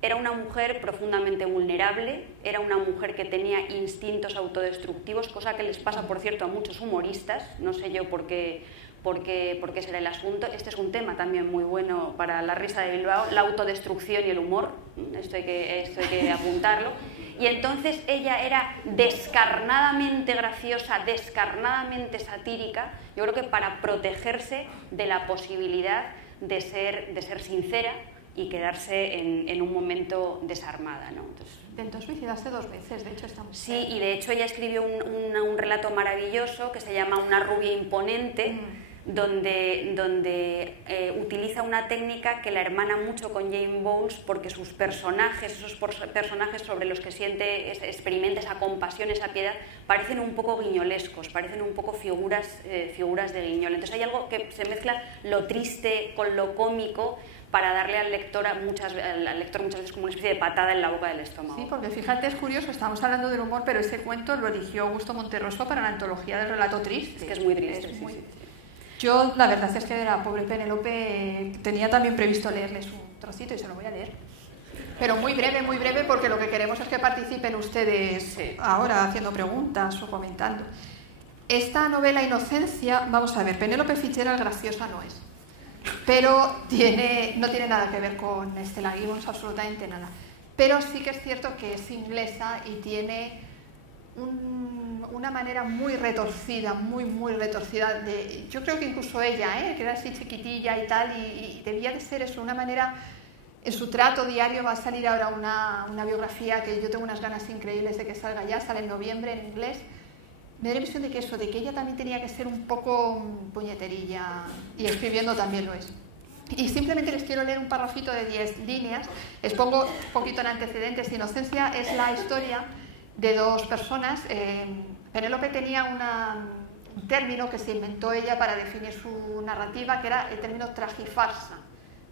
Era una mujer profundamente vulnerable, era una mujer que tenía instintos autodestructivos, cosa que les pasa, por cierto, a muchos humoristas. No sé yo por qué será el asunto. Este es un tema también muy bueno para la risa de Bilbao, la autodestrucción y el humor. Esto hay que apuntarlo. Y entonces ella era descarnadamente graciosa, descarnadamente satírica, yo creo que para protegerse de la posibilidad de ser sincera y quedarse en un momento desarmada, ¿no? Intentó suicidarse 2 veces, de hecho estamos... Sí, y de hecho ella escribió un relato maravilloso que se llama Una rubia imponente, donde utiliza una técnica que la hermana mucho con Jane Bowles, porque sus personajes, esos personajes sobre los que experimenta esa compasión, esa piedad, parecen un poco guiñolescos, parecen un poco figuras de guiñol. Entonces hay algo que se mezcla lo triste con lo cómico, para darle al lector muchas veces como una especie de patada en la boca del estómago. Sí, porque fíjate, es curioso, estamos hablando del humor, pero ese cuento lo eligió Augusto Monterroso para la antología del relato triste. Es que es muy triste. Sí. Yo, la verdad es que de la pobre Penélope tenía también previsto leerles un trocito y se lo voy a leer. Pero muy breve, porque lo que queremos es que participen ustedes ahora haciendo preguntas o comentando. Esta novela Inocencia, vamos a ver, Penélope Fitzgerald graciosa no es. Pero no tiene nada que ver con Stella Gibbons, absolutamente nada. Pero sí que es cierto que es inglesa y tiene una manera muy retorcida, muy retorcida. Yo creo que incluso ella, que era así chiquitilla y tal, y debía de ser eso, una manera... En su trato diario va a salir ahora una biografía que yo tengo unas ganas increíbles de que salga ya, sale en noviembre en inglés. Me da la impresión de que ella también tenía que ser un poco puñeterilla, y escribiendo también lo es. Y simplemente les quiero leer un parrafito de 10 líneas. Les pongo un poquito en antecedentes. Inocencia es la historia de 2 personas. Penélope tenía un término que se inventó ella para definir su narrativa, que era el término tragifarsa.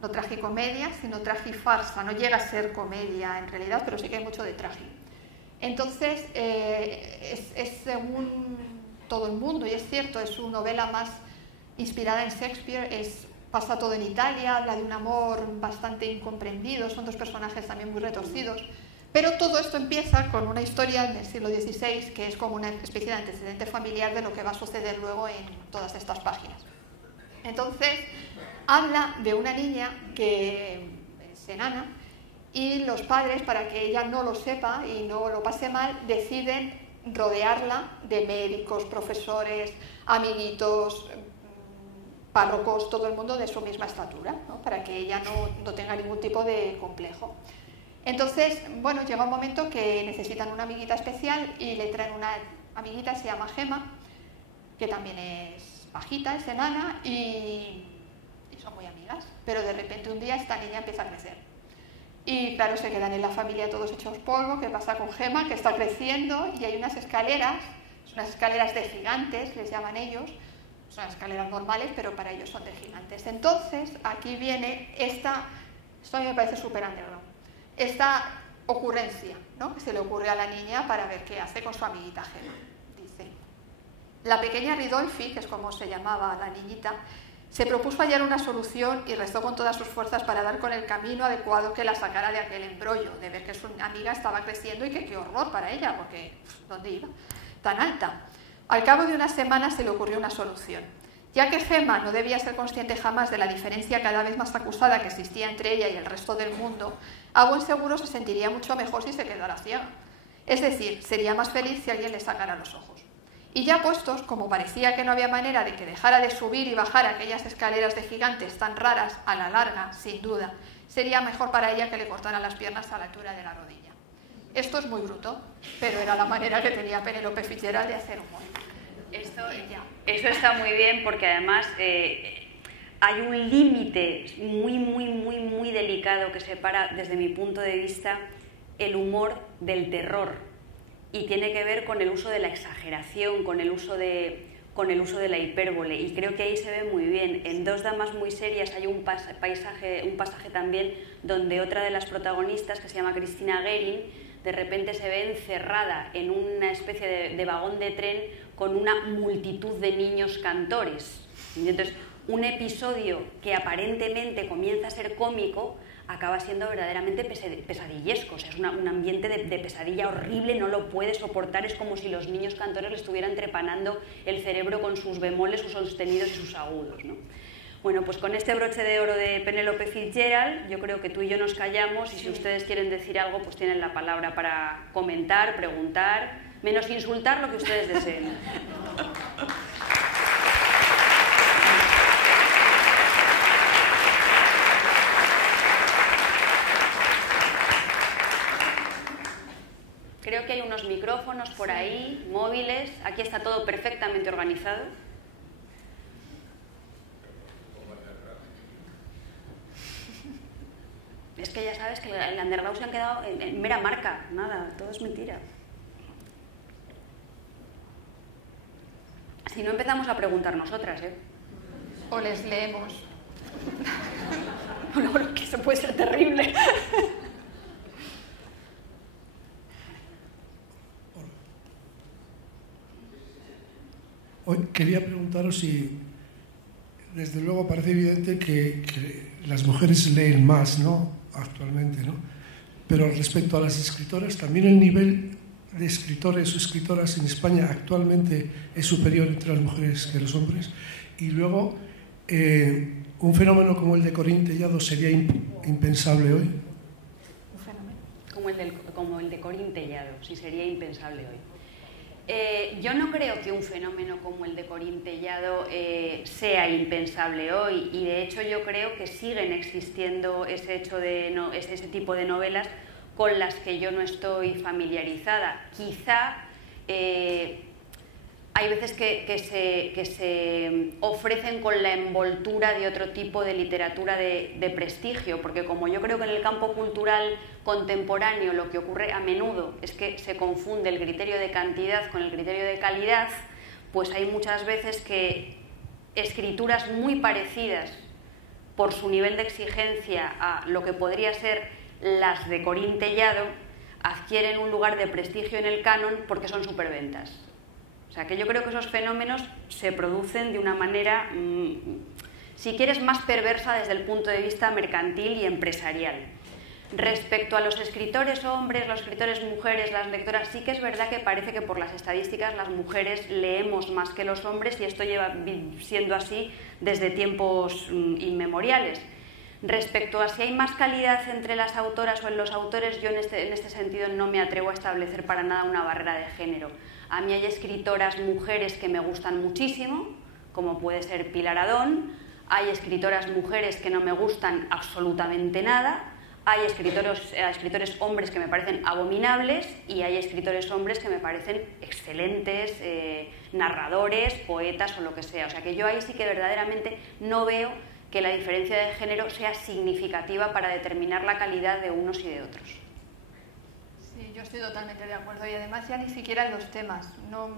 No tragicomedia, sino tragifarsa. No llega a ser comedia en realidad, pero sí que hay mucho de trágico. Entonces, es según todo el mundo, y es cierto, es su novela más inspirada en Shakespeare, pasa todo en Italia, habla de un amor bastante incomprendido, son 2 personajes también muy retorcidos, pero todo esto empieza con una historia del siglo XVI que es como una especie de antecedente familiar de lo que va a suceder luego en todas estas páginas. Entonces, habla de una niña que es enana, y los padres, para que ella no lo sepa y no lo pase mal, deciden rodearla de médicos, profesores, amiguitos, párrocos, todo el mundo de su misma estatura, ¿no? Para que ella no tenga ningún tipo de complejo. Entonces, bueno, llega un momento que necesitan una amiguita especial y le traen una amiguita, se llama Gemma, que también es bajita, es enana y son muy amigas, pero de repente un día esta niña empieza a crecer. Y claro, se quedan en la familia todos hechos polvo. ¿Qué pasa con Gemma? Que está creciendo y hay unas escaleras de gigantes, les llaman ellos. Son escaleras normales, pero para ellos son de gigantes. Entonces, aquí viene esto a mí me parece súper underground, esta ocurrencia, ¿no?, que se le ocurre a la niña para ver qué hace con su amiguita Gemma. Dice, la pequeña Ridolfi, que es como se llamaba la niñita, se propuso hallar una solución y rezó con todas sus fuerzas para dar con el camino adecuado que la sacara de aquel embrollo, de ver que su amiga estaba creciendo y que qué horror para ella, porque ¿dónde iba? Tan alta. Al cabo de unas semanas se le ocurrió una solución. Ya que Gemma no debía ser consciente jamás de la diferencia cada vez más acusada que existía entre ella y el resto del mundo, a buen seguro se sentiría mucho mejor si se quedara ciega. Es decir, sería más feliz si alguien le sacara los ojos. Y ya puestos, como parecía que no había manera de que dejara de subir y bajar aquellas escaleras de gigantes tan raras, a la larga, sin duda, sería mejor para ella que le cortaran las piernas a la altura de la rodilla. Esto es muy bruto, pero era la manera que tenía Penélope Fitzgerald de hacer humor. Esto está muy bien porque además hay un límite muy delicado que separa, desde mi punto de vista, el humor del terror. Y tiene que ver con el uso de la exageración, con el uso de la hipérbole. Y creo que ahí se ve muy bien. En Dos damas muy serias hay un pasaje también donde otra de las protagonistas, que se llama Christina Guerin, de repente se ve encerrada en una especie de vagón de tren con una multitud de niños cantores. Y entonces, un episodio que aparentemente comienza a ser cómico acaba siendo verdaderamente pesadillesco. O sea, es un ambiente de pesadilla horrible, no lo puede soportar, es como si los niños cantores le estuvieran trepanando el cerebro con sus bemoles, sus sostenidos y sus agudos, ¿no? Bueno, pues con este broche de oro de Penélope Fitzgerald, yo creo que tú y yo nos callamos y si ustedes quieren decir algo, pues tienen la palabra para comentar, preguntar, menos insultar, lo que ustedes deseen. Creo que hay unos micrófonos por ahí, móviles, aquí está todo perfectamente organizado. Es que ya sabes que el underground se han quedado en mera marca, nada, todo es mentira. Si no empezamos a preguntar nosotras, ¿eh? O les leemos. No, que eso puede ser terrible. Hoy quería preguntaros si, desde luego parece evidente que las mujeres leen más, ¿no?, actualmente, ¿no? Pero respecto a las escritoras, también el nivel de escritores o escritoras en España actualmente es superior entre las mujeres que los hombres. Y luego, un fenómeno como el de Corín Tellado sería impensable hoy. ¿Un fenómeno? Como el de Corín Tellado, sí, sería impensable hoy. Yo no creo que un fenómeno como el de Corín Tellado sea impensable hoy y de hecho yo creo que siguen existiendo ese tipo de novelas con las que yo no estoy familiarizada. Quizá hay veces que se ofrecen con la envoltura de otro tipo de literatura de prestigio, porque como yo creo que en el campo cultural contemporáneo lo que ocurre a menudo es que se confunde el criterio de cantidad con el criterio de calidad, pues hay muchas veces que escrituras muy parecidas por su nivel de exigencia a lo que podría ser las de Corín Tellado adquieren un lugar de prestigio en el canon porque son superventas. O sea, que yo creo que esos fenómenos se producen de una manera, si quieres, más perversa desde el punto de vista mercantil y empresarial. Respecto a los escritores hombres, los escritores mujeres, las lectoras, sí que es verdad que parece que por las estadísticas las mujeres leemos más que los hombres y esto lleva siendo así desde tiempos inmemoriales. Respecto a si hay más calidad entre las autoras o en los autores, yo en este sentido no me atrevo a establecer para nada una barrera de género. A mí hay escritoras mujeres que me gustan muchísimo, como puede ser Pilar Adón, hay escritoras mujeres que no me gustan absolutamente nada, hay escritores hombres que me parecen abominables y hay escritores hombres que me parecen excelentes, narradores, poetas o lo que sea. O sea que yo ahí sí que verdaderamente no veo que la diferencia de género sea significativa para determinar la calidad de unos y de otros. Sí, yo estoy totalmente de acuerdo y además ya ni siquiera en los temas. No,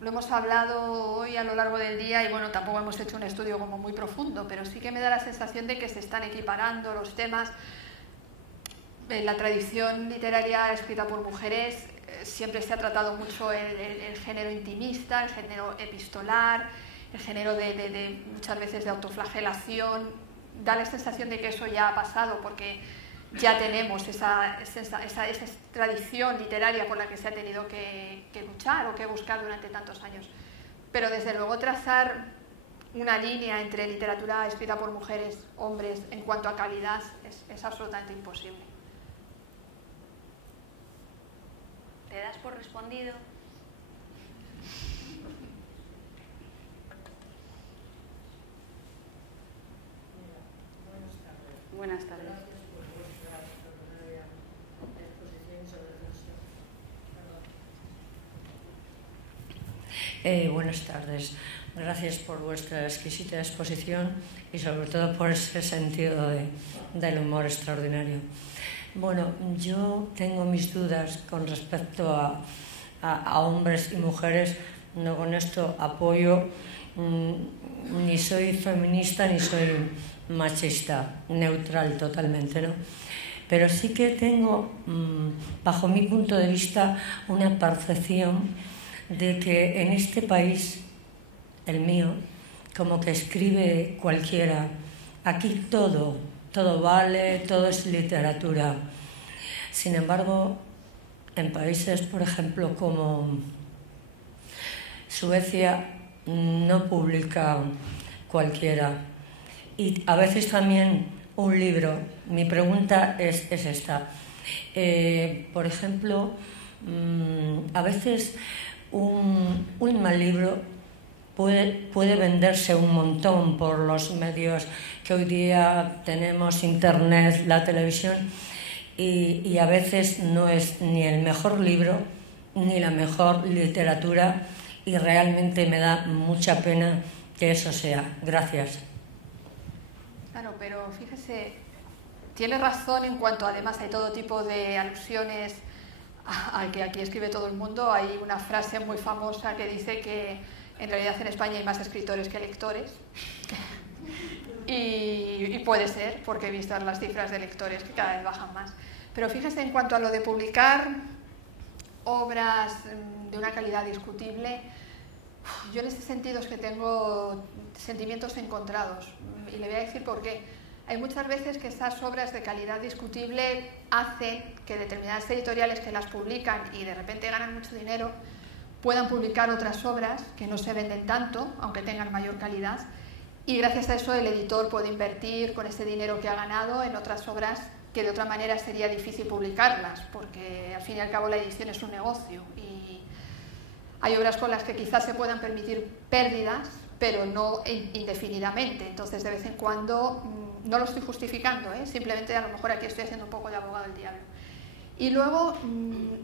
lo hemos hablado hoy a lo largo del día y bueno, tampoco hemos hecho un estudio como muy profundo, pero sí que me da la sensación de que se están equiparando los temas. En la tradición literaria escrita por mujeres siempre se ha tratado mucho el género intimista, el género epistolar, el género de muchas veces de autoflagelación. Da la sensación de que eso ya ha pasado porque ya tenemos esa tradición literaria por la que se ha tenido que luchar o que buscar durante tantos años. Pero desde luego trazar una línea entre literatura escrita por mujeres, hombres, en cuanto a calidad, es absolutamente imposible. ¿Te das por respondido? Buenas tardes. Gracias por vuestra extraordinaria exposición sobre reflexión. Buenas tardes. Gracias por vuestra exquisita exposición y sobre todo por ese sentido del humor extraordinario. Bueno, yo tengo mis dudas con respecto a hombres y mujeres. No con esto apoyo, ni soy feminista ni soy machista, neutral totalmente, ¿no? Pero sí que tengo, bajo mi punto de vista, una percepción de que en este país, el mío, como que escribe cualquiera. Aquí todo vale, todo es literatura. Sin embargo, en países, por ejemplo, como Suecia, no publica cualquiera. Y a veces también un libro. Mi pregunta es esta. Por ejemplo, a veces un mal libro puede venderse un montón por los medios que hoy día tenemos, internet, la televisión, y a veces no es ni el mejor libro ni la mejor literatura, y realmente me da mucha pena que eso sea. Gracias. Claro, pero fíjese, tiene razón en cuanto además hay todo tipo de alusiones al que aquí escribe todo el mundo. Hay una frase muy famosa que dice que en realidad en España hay más escritores que lectores. Y puede ser, porque he visto las cifras de lectores que cada vez bajan más. Pero fíjese, en cuanto a lo de publicar obras de una calidad discutible, yo en este sentido es que tengo sentimientos encontrados. Y le voy a decir por qué. Hay muchas veces que esas obras de calidad discutible hacen que determinadas editoriales que las publican y de repente ganan mucho dinero puedan publicar otras obras que no se venden tanto, aunque tengan mayor calidad, y gracias a eso el editor puede invertir con ese dinero que ha ganado en otras obras que de otra manera sería difícil publicarlas, porque al fin y al cabo la edición es un negocio y hay obras con las que quizás se puedan permitir pérdidas, pero no indefinidamente. Entonces, de vez en cuando, no lo estoy justificando, simplemente a lo mejor aquí estoy haciendo un poco de abogado del diablo. Y luego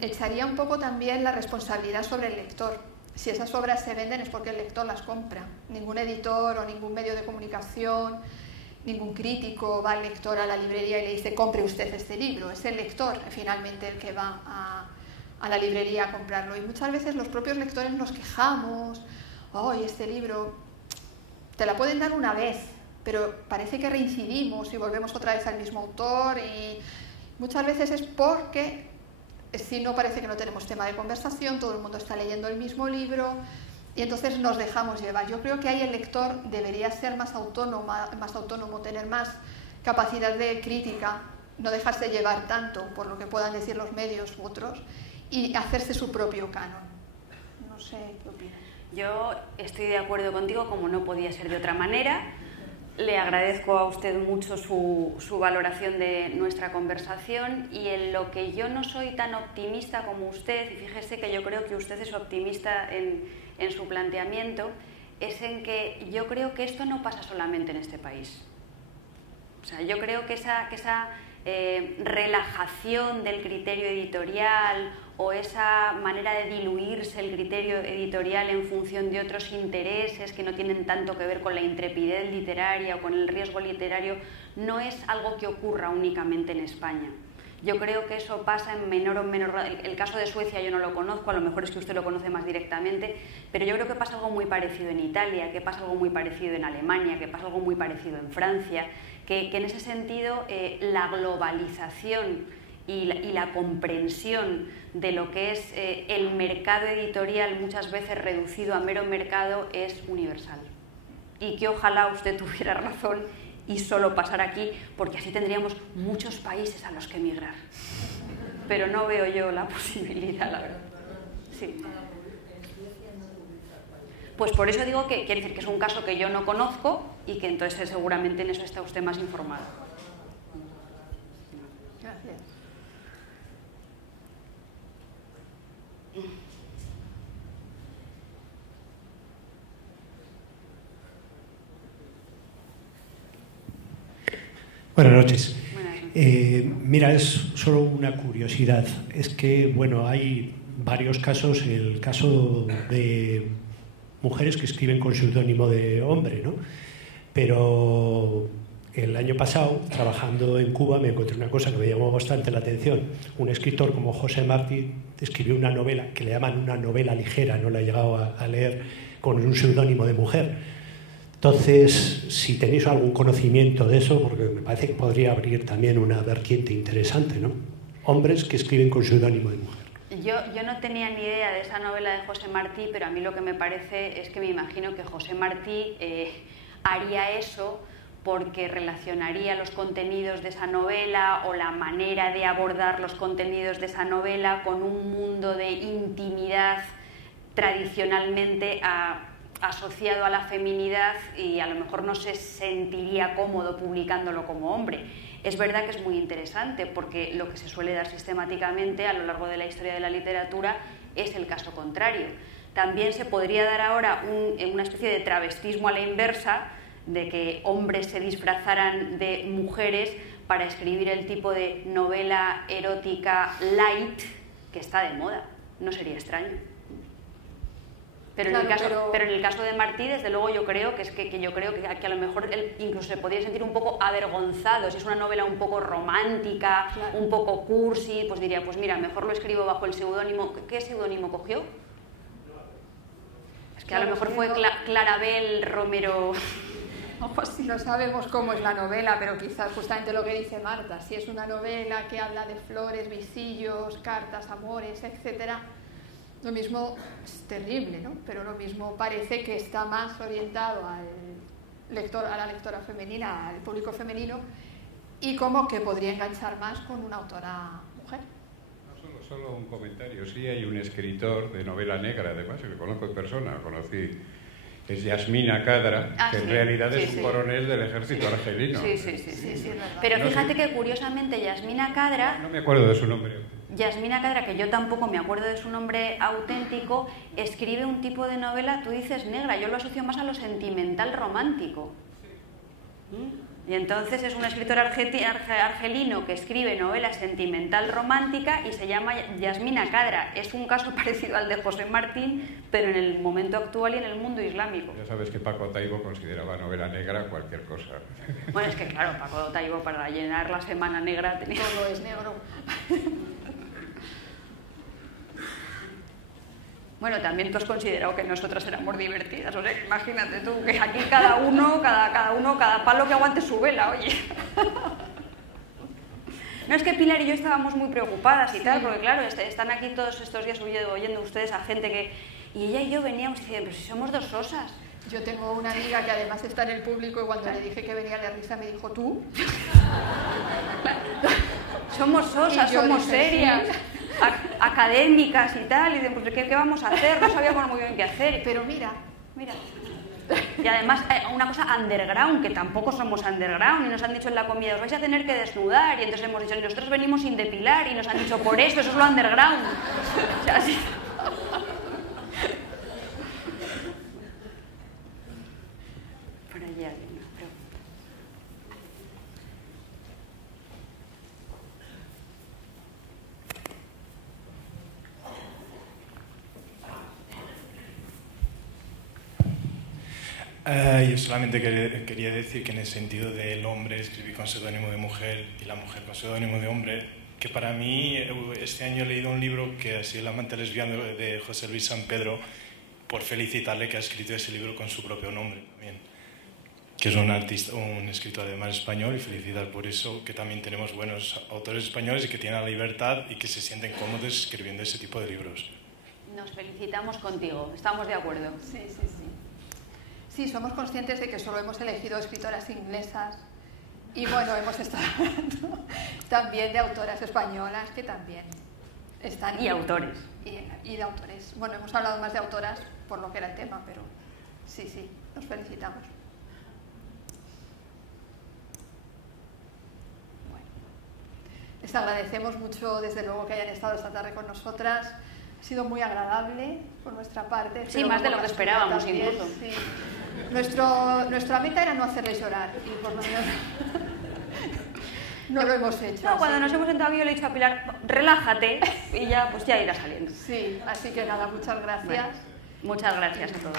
echaría un poco también la responsabilidad sobre el lector. Si esas obras se venden es porque el lector las compra. Ningún editor o ningún medio de comunicación, ningún crítico va al lector a la librería y le dice compre usted este libro. Es el lector finalmente el que va a la librería a comprarlo. Y muchas veces los propios lectores nos quejamos, ¡ay, este libro! Te la pueden dar una vez, pero parece que reincidimos y volvemos otra vez al mismo autor, y muchas veces es porque si no parece que no tenemos tema de conversación, todo el mundo está leyendo el mismo libro y entonces nos dejamos llevar. Yo creo que ahí el lector debería ser más autónomo, tener más capacidad de crítica, no dejarse llevar tanto por lo que puedan decir los medios u otros y hacerse su propio canon. No sé qué opinas. Yo estoy de acuerdo contigo, como no podía ser de otra manera. Le agradezco a usted mucho su valoración de nuestra conversación, y en lo que yo no soy tan optimista como usted, y fíjese que yo creo que usted es optimista en su planteamiento, es en que yo creo que esto no pasa solamente en este país. O sea, yo creo que esa relajación del criterio editorial o esa manera de diluirse el criterio editorial en función de otros intereses que no tienen tanto que ver con la intrepidez literaria o con el riesgo literario, no es algo que ocurra únicamente en España. Yo creo que eso pasa en menor o menor grado. El caso de Suecia yo no lo conozco, a lo mejor es que usted lo conoce más directamente, pero yo creo que pasa algo muy parecido en Italia, que pasa algo muy parecido en Alemania, que pasa algo muy parecido en Francia, que en ese sentido la globalización y la comprensión de lo que es el mercado editorial, muchas veces reducido a mero mercado, es universal. Y que ojalá usted tuviera razón y solo pasar aquí, porque así tendríamos muchos países a los que emigrar. Pero no veo yo la posibilidad, la verdad. Sí. Pues por eso digo que quiere decir que es un caso que yo no conozco y que entonces seguramente en eso está usted más informado. Gracias. Buenas noches. Mira, es solo una curiosidad. Es que, bueno, hay varios casos. El caso de mujeres que escriben con seudónimo de hombre, ¿no? Pero el año pasado, trabajando en Cuba, me encontré una cosa que me llamó bastante la atención. Un escritor como José Martí escribió una novela que le llaman una novela ligera, no la he llegado a leer, con un seudónimo de mujer. Entonces, si tenéis algún conocimiento de eso, porque me parece que podría abrir también una vertiente interesante, ¿no? Hombres que escriben con seudónimo de mujer. Yo no tenía ni idea de esa novela de José Martí, pero a mí lo que me parece es que me imagino que José Martí haría eso porque relacionaría los contenidos de esa novela o la manera de abordar los contenidos de esa novela con un mundo de intimidad tradicionalmente asociado a la feminidad, y a lo mejor no se sentiría cómodo publicándolo como hombre. Es verdad que es muy interesante porque lo que se suele dar sistemáticamente a lo largo de la historia de la literatura es el caso contrario. También se podría dar ahora una especie de travestismo a la inversa, de que hombres se disfrazaran de mujeres para escribir el tipo de novela erótica light que está de moda. No sería extraño. Pero, Claro, en el caso de Martí, desde luego, yo creo que a lo mejor él incluso se podría sentir un poco avergonzado. Si es una novela un poco romántica, claro, un poco cursi, pues diría, pues mira, mejor lo escribo bajo el seudónimo. ¿Qué seudónimo cogió? Es que a lo mejor fue Clarabel Romero. No sabemos cómo es la novela, pero quizás justamente lo que dice Marta, si es una novela que habla de flores, visillos, cartas, amores, etcétera, lo mismo es terrible, ¿no? Pero lo mismo parece que está más orientado al lector, a la lectora femenina, al público femenino, y como que podría enganchar más con una autora mujer. No, solo un comentario. Sí, hay un escritor de novela negra, además, que conozco en persona, conocí. Es Yasmina Kadra, que en realidad es un coronel del ejército argelino. Sí. Pero fíjate que curiosamente Yasmina Kadra... No me acuerdo de su nombre. Yasmina Kadra, que yo tampoco me acuerdo de su nombre auténtico, escribe un tipo de novela, tú dices negra, yo lo asocio más a lo sentimental romántico. Y entonces es un escritor argelino que escribe novela sentimental romántica y se llama Yasmina Kadra. Es un caso parecido al de José Martín, pero en el momento actual y en el mundo islámico. Ya sabes que Paco Taibo consideraba novela negra cualquier cosa. Bueno, es que claro, Paco Taibo para llenar la semana negra tenía... Todo es negro. Bueno, también tú has considerado que nosotras éramos divertidas, o sea, imagínate tú, que aquí cada palo que aguante su vela, oye. No, es que Pilar y yo estábamos muy preocupadas y tal, porque claro, están aquí todos estos días oyendo ustedes a gente que... Y ella y yo veníamos diciendo, pero si somos dos sosas. Yo tengo una amiga que además está en el público y cuando le dije que venía de risa me dijo, ¿tú? Somos sosas, somos serias. Sí. Académicas y tal, y de, pues, ¿qué vamos a hacer? No sabíamos muy bien qué hacer. Pero mira. Y además, una cosa underground, que tampoco somos underground, y nos han dicho en la comida, os vais a tener que desnudar, y entonces hemos dicho, nosotros venimos sin depilar, y nos han dicho, por eso es lo underground. O sea, sí. Por allí alguien. Yo solamente quería decir que en el sentido del hombre escribir con seudónimo de mujer y la mujer con seudónimo de hombre, que para mí este año he leído un libro que ha sido El amante lesbiano de José Luis San Pedro, por felicitarle que ha escrito ese libro con su propio nombre también, que es un escritor además español, y felicitar por eso, que también tenemos buenos autores españoles y que tienen la libertad y que se sienten cómodos escribiendo ese tipo de libros. Nos felicitamos contigo, estamos de acuerdo. Sí, somos conscientes de que solo hemos elegido escritoras inglesas Y bueno, hemos estado hablando también de autoras españolas que también están... Y autores. Y de autores. Bueno, hemos hablado más de autoras por lo que era el tema, pero sí, sí, nos felicitamos. Bueno, les agradecemos mucho, desde luego, que hayan estado esta tarde con nosotras. Ha sido muy agradable por nuestra parte. Sí, más de lo que esperábamos, incluso. Sí. Nuestra meta era no hacerles llorar y por lo menos no lo hemos hecho. No, cuando nos hemos sentado aquí yo le he dicho a Pilar, relájate y ya, pues ya irá saliendo. Sí, así que nada, muchas gracias. Bueno, muchas gracias a todos.